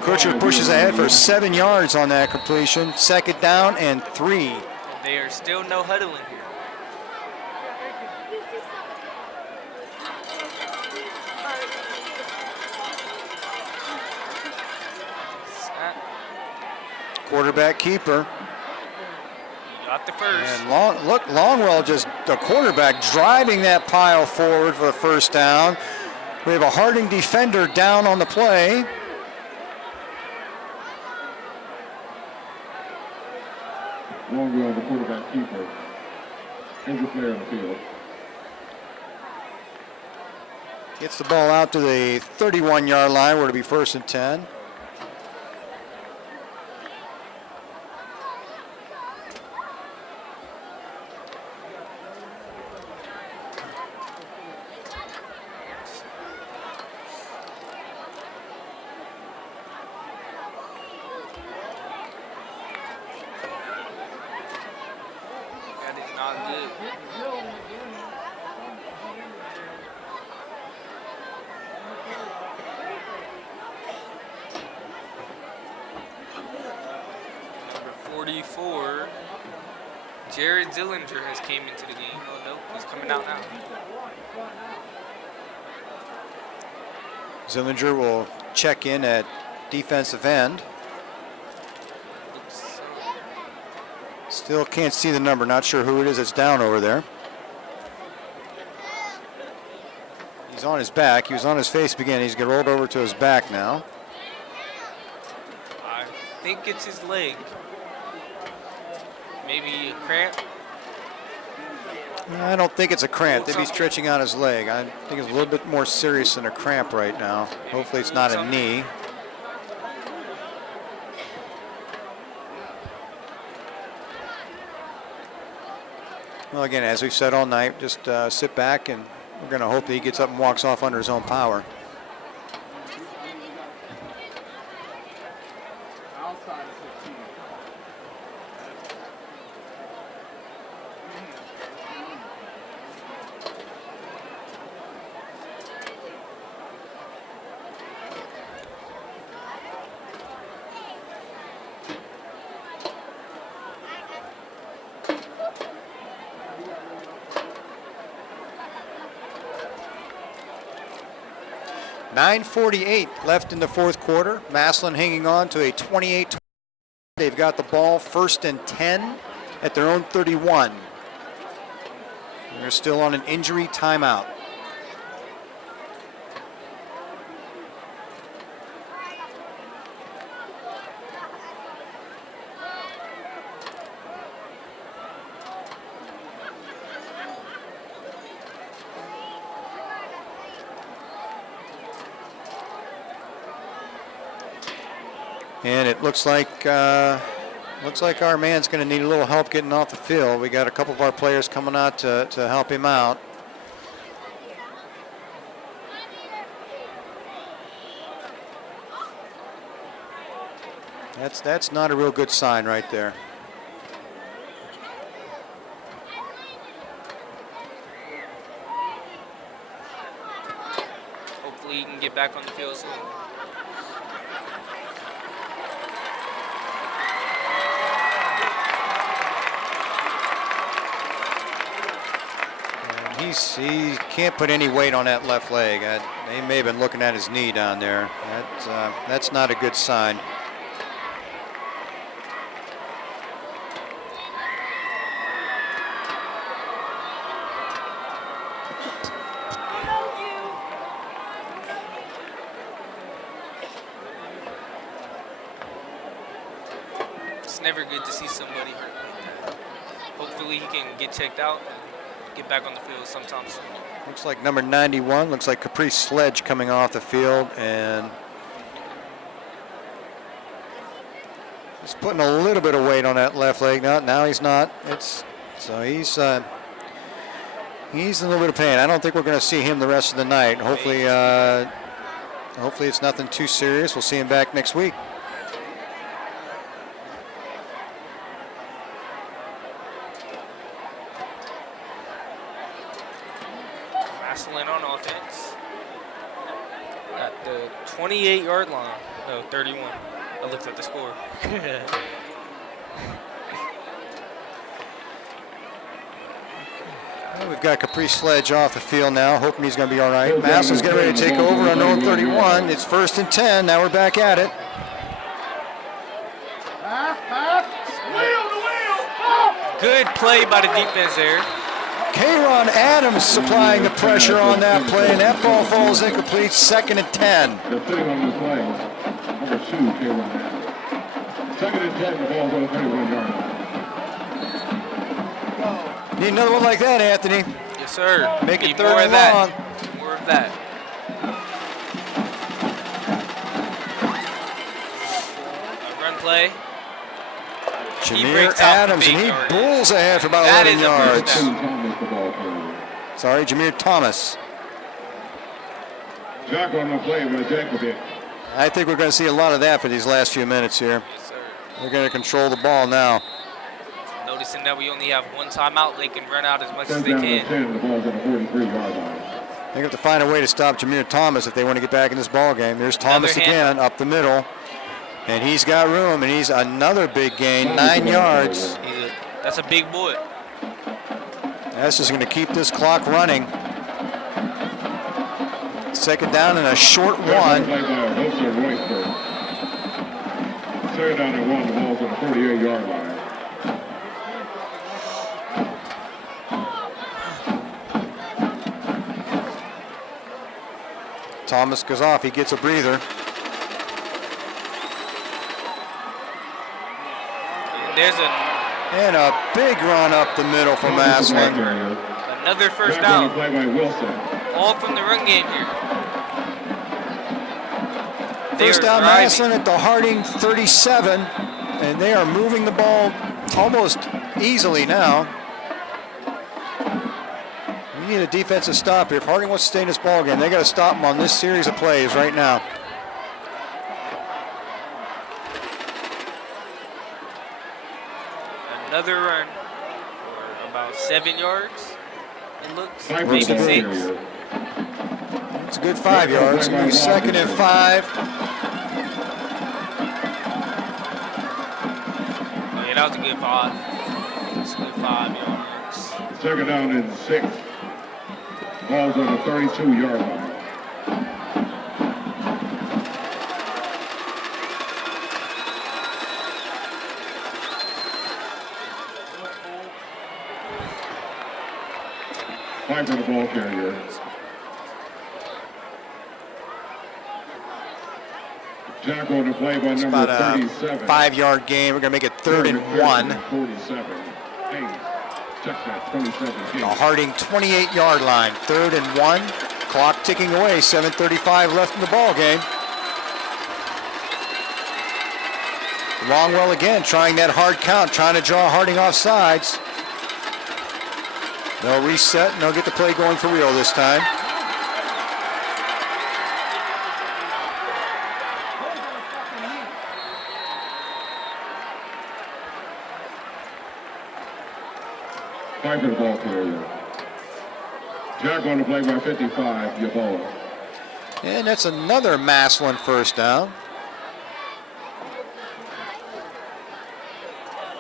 Kutcher pushes ahead for 7 yards on that completion. 2nd down and 3. They are still no huddling here. Quarterback keeper. Got the first. And Longwell just, the quarterback, driving that pile forward for the first down. We have a Harding defender down on the play. Longwell, the quarterback keeper, is the player on the field. Gets the ball out to the 31-yard line, where it'll be 1st and 10. That is not good. Number 44, Jared Zillinger has came into the game. Oh no, he's coming out now. Zillinger will check in at defensive end. Looks Still can't see the number. Not sure who it is that's down over there. He's on his back. He was on his face beginning. He's getting rolled over to his back now. I think it's his leg. Maybe a cramp. I don't think it's a cramp. They'd be stretching out his leg. I think it's a little bit more serious than a cramp right now. Hopefully it's not a knee. Well, again, as we've said all night, just sit back, and we're going to hope that he gets up and walks off under his own power. Outside of 15. 9:48 left in the fourth quarter. Massillon hanging on to a 28-20. They've got the ball 1st and 10 at their own 31. They're still on an injury timeout. And it looks like our man's going to need a little help getting off the field. We got a couple of our players coming out to help him out. That's not a real good sign right there. Hopefully he can get back on the field soon. He can't put any weight on that left leg. They may have been looking at his knee down there. That's not a good sign. It's never good to see somebody hurt like that. Hopefully he can get checked out and get back on the field sometime soon. Looks like number 91, looks like Caprice Sledge coming off the field, and he's putting a little bit of weight on that left leg. Now he's not. He's in a little bit of pain. I don't think we're going to see him the rest of the night. Hopefully it's nothing too serious. We'll see him back next week. Massillon on offense at the 28-yard line. No, 31. I looked at the score. Well, we've got Caprice Sledge off the field now. Hoping he's going to be all right. Massillon's getting ready to take over on own 31. It's 1st and 10. Now we're back at it. Good play by the defense there. Kayron Adams supplying the pressure on that play, and that ball falls incomplete. 2nd and 10. They're sitting on this play. Number 2, Kayron Adams. 2nd and 10, the ball's on the 31-yard line. Need another one like that, Anthony. Yes, sir. Make it Need 3rd and long. More of that. Run play. Jameer Adams, and he bulls ahead for about 11 yards. Sorry, Jameer Thomas. Jack on the play by Jacoby. I think we're going to see a lot of that for these last few minutes here. Yes, sir. They're going to control the ball now. Noticing that we only have one timeout, they can run out as much as they can. 10, the ball's on the 43-yard line. They have to find a way to stop Jameer Thomas if they want to get back in this ball game. There's Thomas again up the middle. And he's got room, and he's another big gain, 9 yards. That's a big boy. That's just going to keep this clock running. 2nd down and a short one. 2nd down and 1, the ball's on the 48-yard line. Thomas goes off, he gets a breather. And a big run up the middle from Massillon. Another 1st down. All from the run game here. 1st down Massillon at the Harding 37. And they are moving the ball almost easily now. We need a defensive stop here. If Harding wants to stay in this ball game, they got to stop them on this series of plays right now. Another run for about 7 yards. It looks maybe 6. It's a good 5 yards. 2nd and 5. Oh, yeah, that was a good 5. It's a good 5 yards. 2nd down and 6. Ball's on the 32-yard line. ball carrier. Tackle on the play by It's number about a 37. 5-yard gain. We're going to make it 3rd and 1. 47. Hayes, check that, 27. The Harding 28-yard line. 3rd and 1. Clock ticking away. 7:35 left in the ball game. Longwell again trying that hard count, trying to draw Harding off sides. They'll reset and they'll get the play going for real this time. Five for the ball carrier. Jack on the play by 55, Yaboa. And that's another Massillon first down.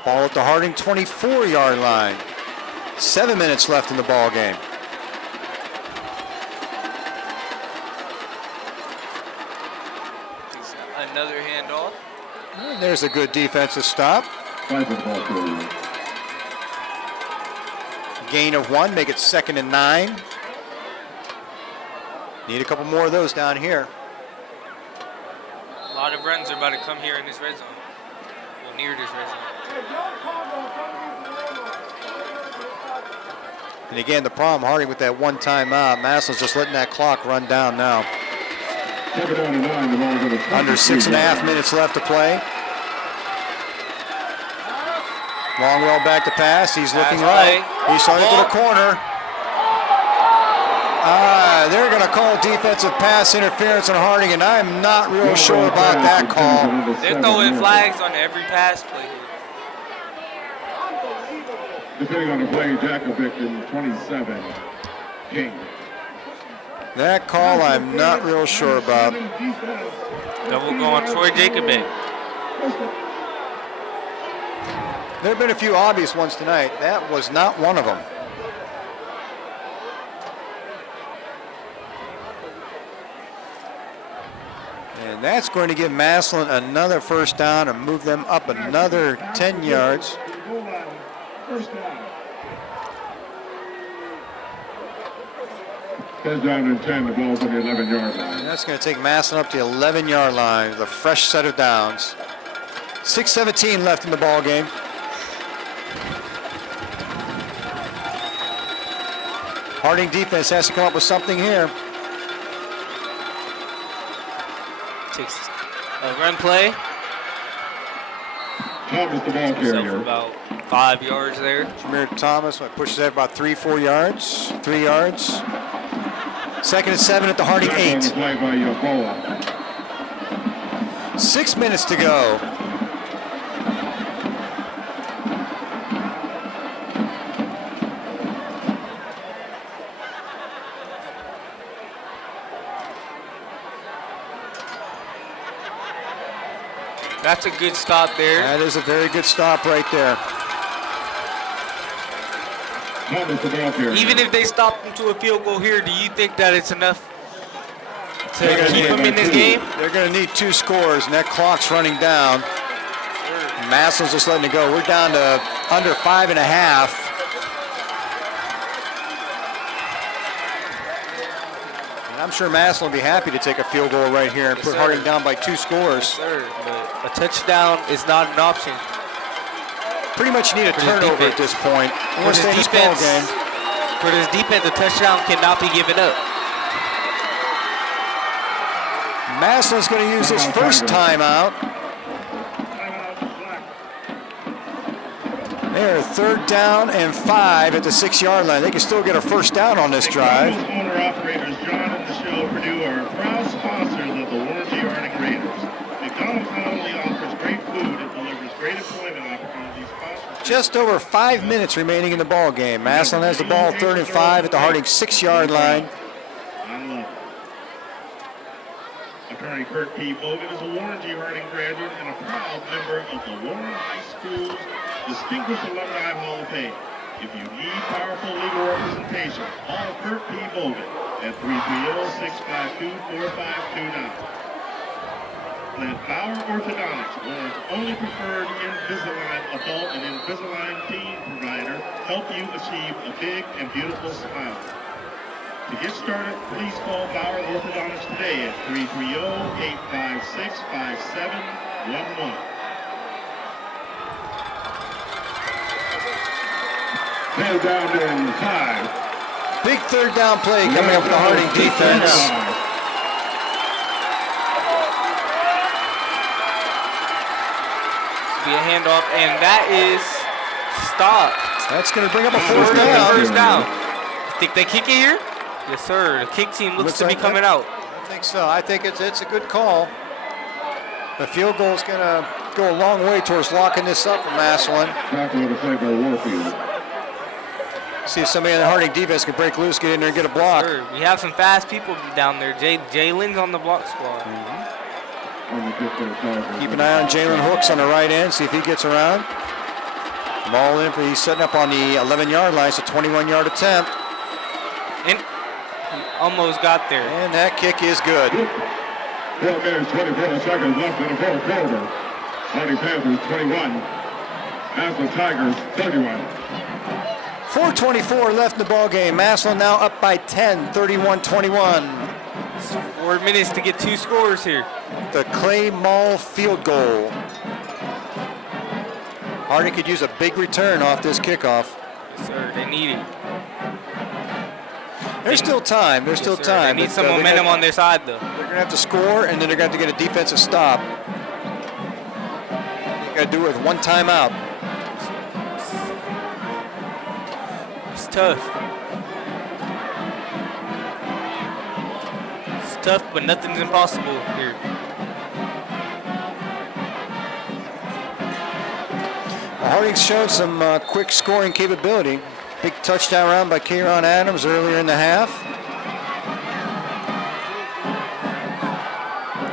Ball at the Harding 24-yard line. 7 minutes left in the ball game. Another handoff. And there's a good defensive stop. Five for the ball carrier. Gain of 1, make it 2nd and 9. Need a couple more of those down here. A lot of runs are about to come here in this red zone. Well, near this red zone. And again, the problem, Harding, with that one timeout, Massillon's just letting that clock run down now. 2nd down and 9, the ball's on the Under 6.5 minutes left to play. Longwell back to pass. He's looking right. He's starting to the corner. They're going to call defensive pass interference on Harding, and I'm not real sure about that call. They're throwing flags on every pass play here. Depending on the play, Jakovic in 27. King. That call I'm not real sure about. Double go on Troy Jacobic. There have been a few obvious ones tonight. That was not one of them. And that's going to give Massillon another first down and move them up another 10 yards. First down. 10 down and 10, the ball's on the 11-yard line. And that's going to take Massillon up to the 11-yard line with a fresh set of downs. 6:17 left in the ball game. Harding defense has to come up with something here. Takes a run play. Thomas, the ball Himself carrier. about 5 yards there. Jameer Thomas pushes that about 3-4 yards. 3 yards. 2nd and 7 at the Harding Jack on the 8. play by Yaboa. 6 minutes to go. That's a good stop there. That is a very good stop right there. Thomas, the ball carrier. Even if they stop them to a field goal here, do you think that it's enough to They're gonna keep need them in this game? They're going to need 2 scores, and that clock's running down. Massillon's just letting it go. We're down to under 5.5. And I'm sure Massillon will be happy to take a field goal right here and Yes, put sir. Harding down by 2 scores. Sir, but a touchdown is not an option. Pretty much need a For the turnover at defense. this point. For We'll this stay in this ball defense, game. for this defense, a touchdown cannot be given up. Massillon's going to use his first timeout. They're 3rd down and 5 at the 6-yard line. They can still get a first down on this drive. Owner-operators John and Michelle Purdue are proud sponsors of the Warranty Harding Raiders. McDonald's not only offers great food, it delivers great employment opportunities. Just over 5 minutes remaining in the ball game. Massillon has the ball 3rd and 5 at the Harding 6-yard line. I love it. Attorney Kurt P. Bogan is a Warren G. Harding graduate and a proud member of the Warren High School's Distinguished Alumni Hall of Fame. If you need powerful legal representation, call Kurt P. Bogan at 330-652-4529. Let Bauer Orthodontics, Warren's only preferred Invisalign adult and Invisalign teen provider, help you achieve a big and beautiful smile. To get started, please call Bauer Orthodontics today at 330-856-5711. Third down and 5. Big third down play coming up with the Harding defense. Be a handoff, and that is stopped. That's going to bring up a fourth down. First down. Think they kick it here? Yes, sir. The kick team looks to be coming out. I think so. I think it's a good call. The field goal is going to go a long way towards locking this up for Massillon. Tackle with a play by Warfield. See if somebody in the Harding defense can break loose, get in there and get a block. Sure. We have some fast people down there. Jalen's on the block squad. Keep an eye on Jalen Hooks on the right end, see if he gets around. Ball in, he's setting up on the 11-yard line. It's a 21-yard attempt. And he almost got there. And that kick is good. 4 minutes, 24 seconds left in the fourth quarter. Harding Panthers 21. Massillon Tigers 31. 4:24 left in the ball game. Massillon now up by 10, 31-21. 4 minutes to get 2 scores here. The Clay Mall field goal. Harding could use a big return off this kickoff. Yes, sir. They need it. There's still time. There's still time. They need some momentum on their side, though. They're going to have to score, and then they're going to have to get a defensive stop. Got to do it with one timeout. It's tough. It's tough, but nothing's impossible here. Harding showed some quick scoring capability. Big touchdown run by Kieran Adams earlier in the half.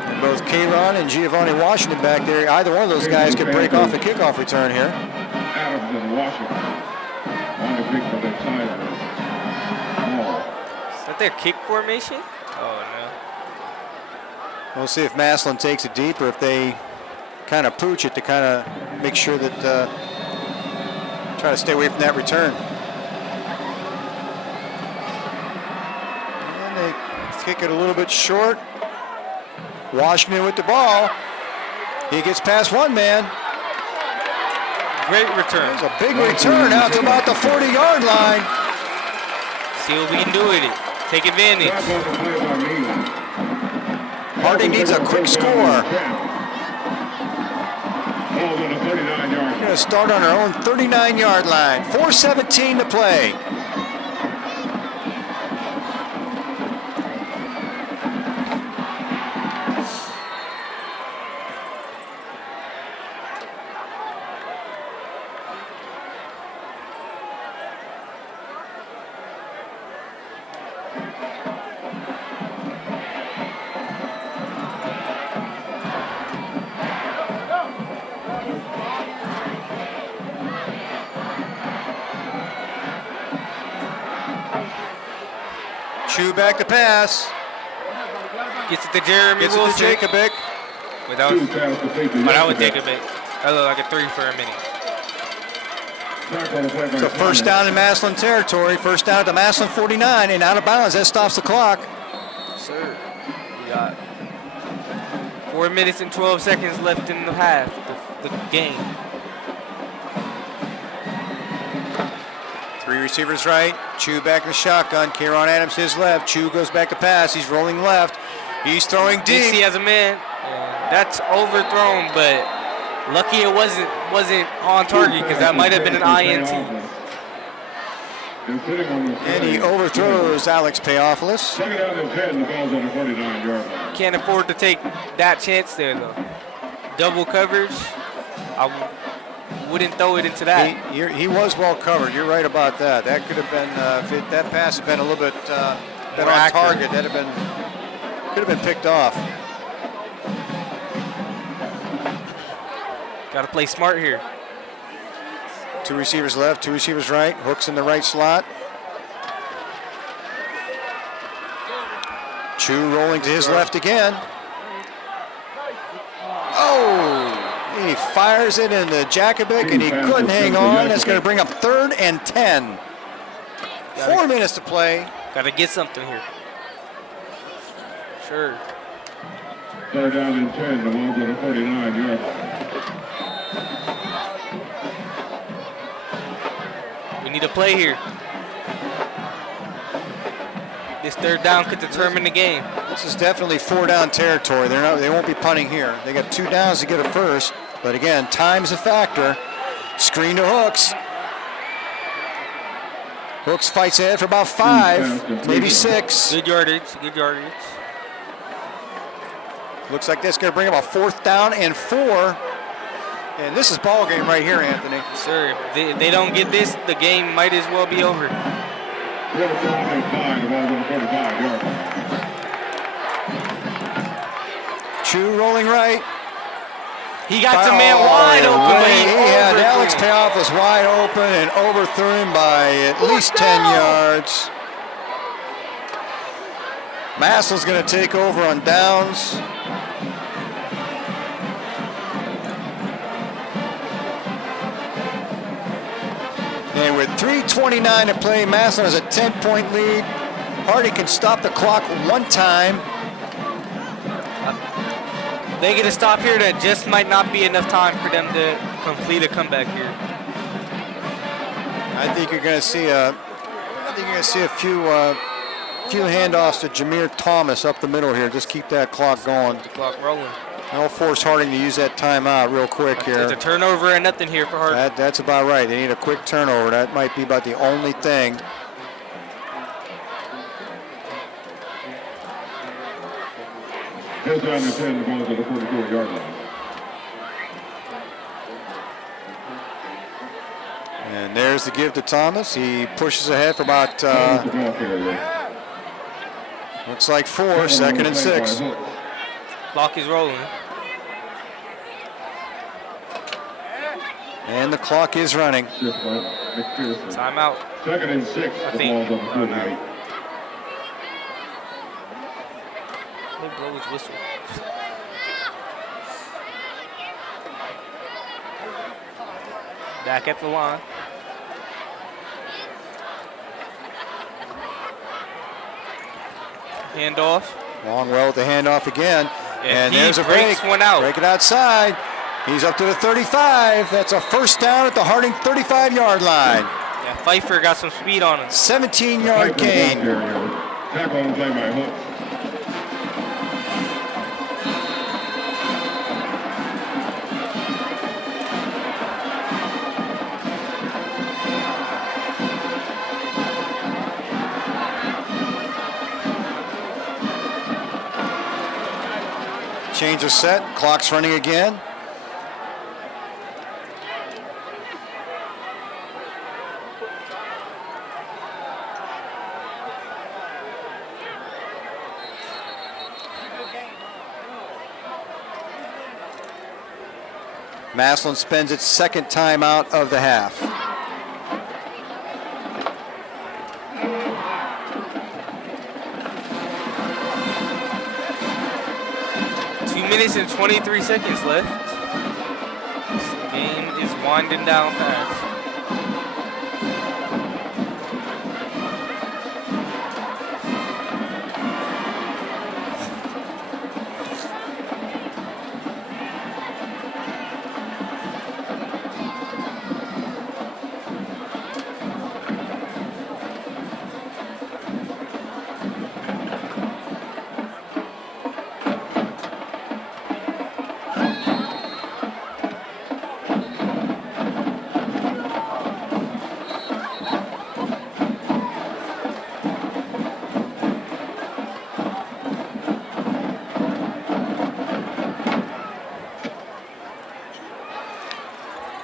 And both Kieran and Giovanni Washington back there, either one of those guys could break off a kickoff return here. Adams and Washington. On the kick for the Tigers. Is that their kick formation? Oh, no. We'll see if Massillon takes it deep or if they kind of pooch it to kind of make sure that try to stay away from that return. And they kick it a little bit short. Washington with the ball. He gets past one man. Great return. There's a big return out to about the 40-yard line. See what we can do with it. Take advantage. Harding needs a quick score. We're going to start on our own 39-yard line. 4:17 to play. Chew back the pass. Gets it to Jeremy Gets Wilson. it to Jacobic. But that would take a bit. That looked like a 3 for a minute. So first down in Massillon territory. First down at the Massillon 49 and out of bounds. That stops the clock. Sir, we got 4 minutes and 12 seconds left in the half, the game. 3 receivers right. Chew back in the shotgun. Kieran Adams his left. Chew goes back to pass. He's rolling left. He's throwing deep. Dixie has a man. That's overthrown, but lucky it wasn't on target because that might have been an INT. And he overthrows Alex Payofilis. Second down and 10, the ball's on the 49-yard line. Can't afford to take that chance there, though. Double coverage. I wouldn't throw it into that. He was well covered. You're right about that. That could have been, if that pass had been a little bit been on target, could have been picked off. Got to play smart here. 2 receivers left, 2 receivers right. Hooks in the right slot. Chew rolling to his left again. Oh! He fires it into Jacobic, and he couldn't hang on. That's going to bring up 3rd and 10. 4 minutes to play. Got to get something here. Sure. Third down and 10, the ball's at the 49-yard line. We need a play here. This third down could determine the game. This is definitely 4-down territory. They won't be punting here. They got 2 downs to get a first, but again, time's a factor. Screen to Hooks. Hooks fights ahead for about 5, maybe 6. Good yardage, good yardage. Looks like that's going to bring up a 4th down and 4. And this is ball game right here, Anthony. Sir, if they don't get this, the game might as well be over. 4th down and 5, the ball's at the 45-yard line. Chu rolling right. He got the man wide open, but he had overthrew Alex him. Payoff was wide open and overthrew him by at least 10 yards. Massillon's going to take over on downs. And with 3:29 to play, Massillon has a 10-point lead. Harding can stop the clock one time. They get a stop here that just might not be enough time for them to complete a comeback here. I think you're going to see a few handoffs to Jameer Thomas up the middle here. Just keep that clock going. The clock rolling. They'll force Harding to use that timeout real quick here. It's a turnover and nothing here for Harding. That's about right. They need a quick turnover. That might be about the only thing. First down and 10, the ball's at the 44-yard line. And there's the give to Thomas. He pushes ahead for about, looks like 4, 2nd and 6. Clock is rolling. And the clock is running. Timeout. 2nd and 6, the ball's on the 48. They blow his whistle. Back at the line. Handoff. Long well with the handoff again. And he there's a breaks break. one out. Break it outside. He's up to the 35. That's a first down at the Harding 35-yard line. Yeah, Pfeiffer got some speed on him. 17-yard gain. Tackle on the play by Hooks. Change of set. Clock's running again. Massillon spends its 2nd timeout of the half. Minutes and 23 seconds left. This game is winding down fast.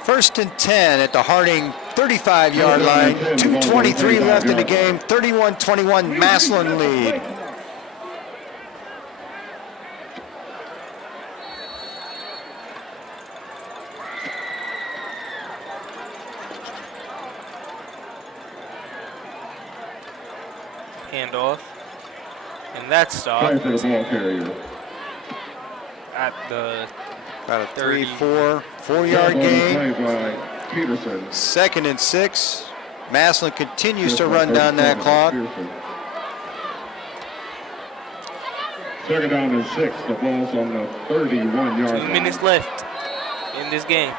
First and 10 at the Harding 35-yard line. 2:23 left in the game. 31-21 Massillon lead. Handoff. And that stopped Time for the ball carrier. at the About a 4-yard gain. Play by Peterson. 2nd and 6. Massillon continues to run down that clock. Peterson. Second down and 6. The ball's on the 31-yard line. 2 minutes left in this game.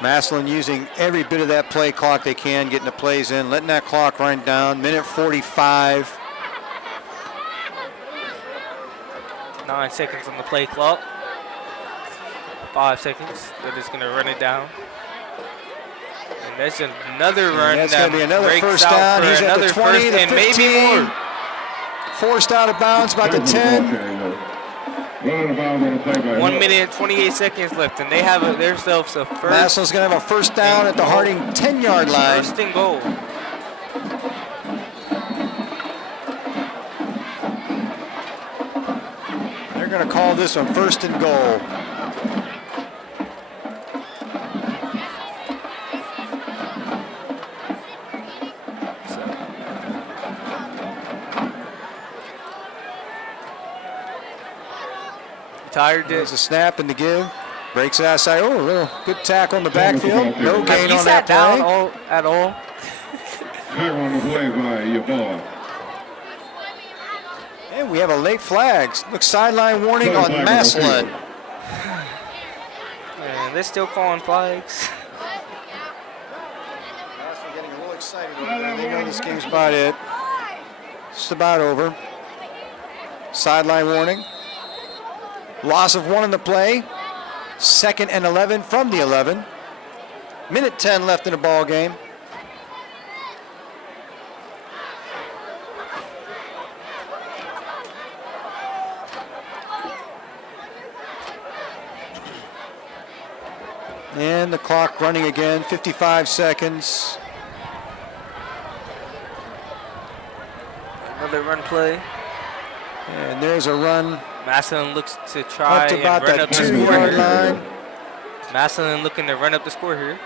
Massillon using every bit of that play clock they can, getting the plays in, letting that clock run down. Minute 45. 9 seconds on the play clock. 5 seconds. They're just going to run it down. And that's another run. That's going to be another breaks first out down. for He's at the another 20, first the and 15. maybe more. Forced out of bounds by the 10. 1 minute and 28 seconds left, and they have themselves a first. Massillon's going to have a first down at the Harding 10-yard line. First and goal. They're going to call this one first and goal. Tired. There's a snap and the give. Breaks it outside. Oh, a little good tackle in the backfield. No gain on that down play. at all. Tag on the play by Yeboah. And we have a late flag. Looks sideline warning on Massillon. Man, they're still calling flags. Massillon getting a little excited over there. They know this game's about it. Just about over. Sideline warning. Loss of 1 in the play. 2nd and 11 from the 11. Minute 10 left in the ball game. And the clock running again, 55 seconds. Another run play. And there's a run Massillon looks to try up to and about run that up the score 2-yard here. line. Massillon looking to run up the score here.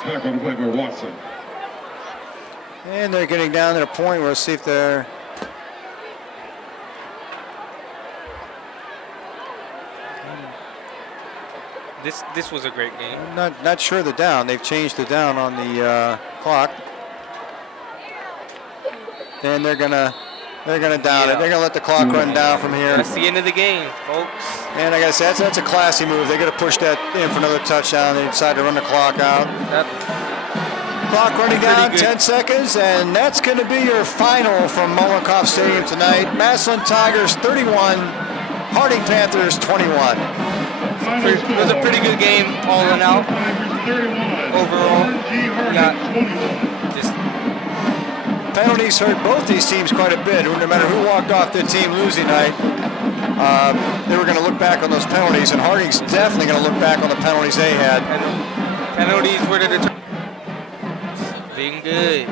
Tag on the play by Watson. And they're getting down to the point where we'll see if they're... This was a great game. I'm not sure of the down. They've changed the down on the clock. And they're gonna down it. They're gonna let the clock run down from here. That's the end of the game, folks. And I gotta say, that's a classy move. They're gonna push that in for another touchdown. They decide to run the clock out. Clock running down, 10 seconds, and that's gonna be your final from Mollenkoff Stadium tonight. Massillon Tigers 31, Harding Panthers 21. It was a pretty good game, all in out. Overall, just penalties hurt both these teams quite a bit. No matter who walked off their team losing night, they were going to look back on those penalties, and Harding's definitely going to look back on the penalties they had. penalties were the being good.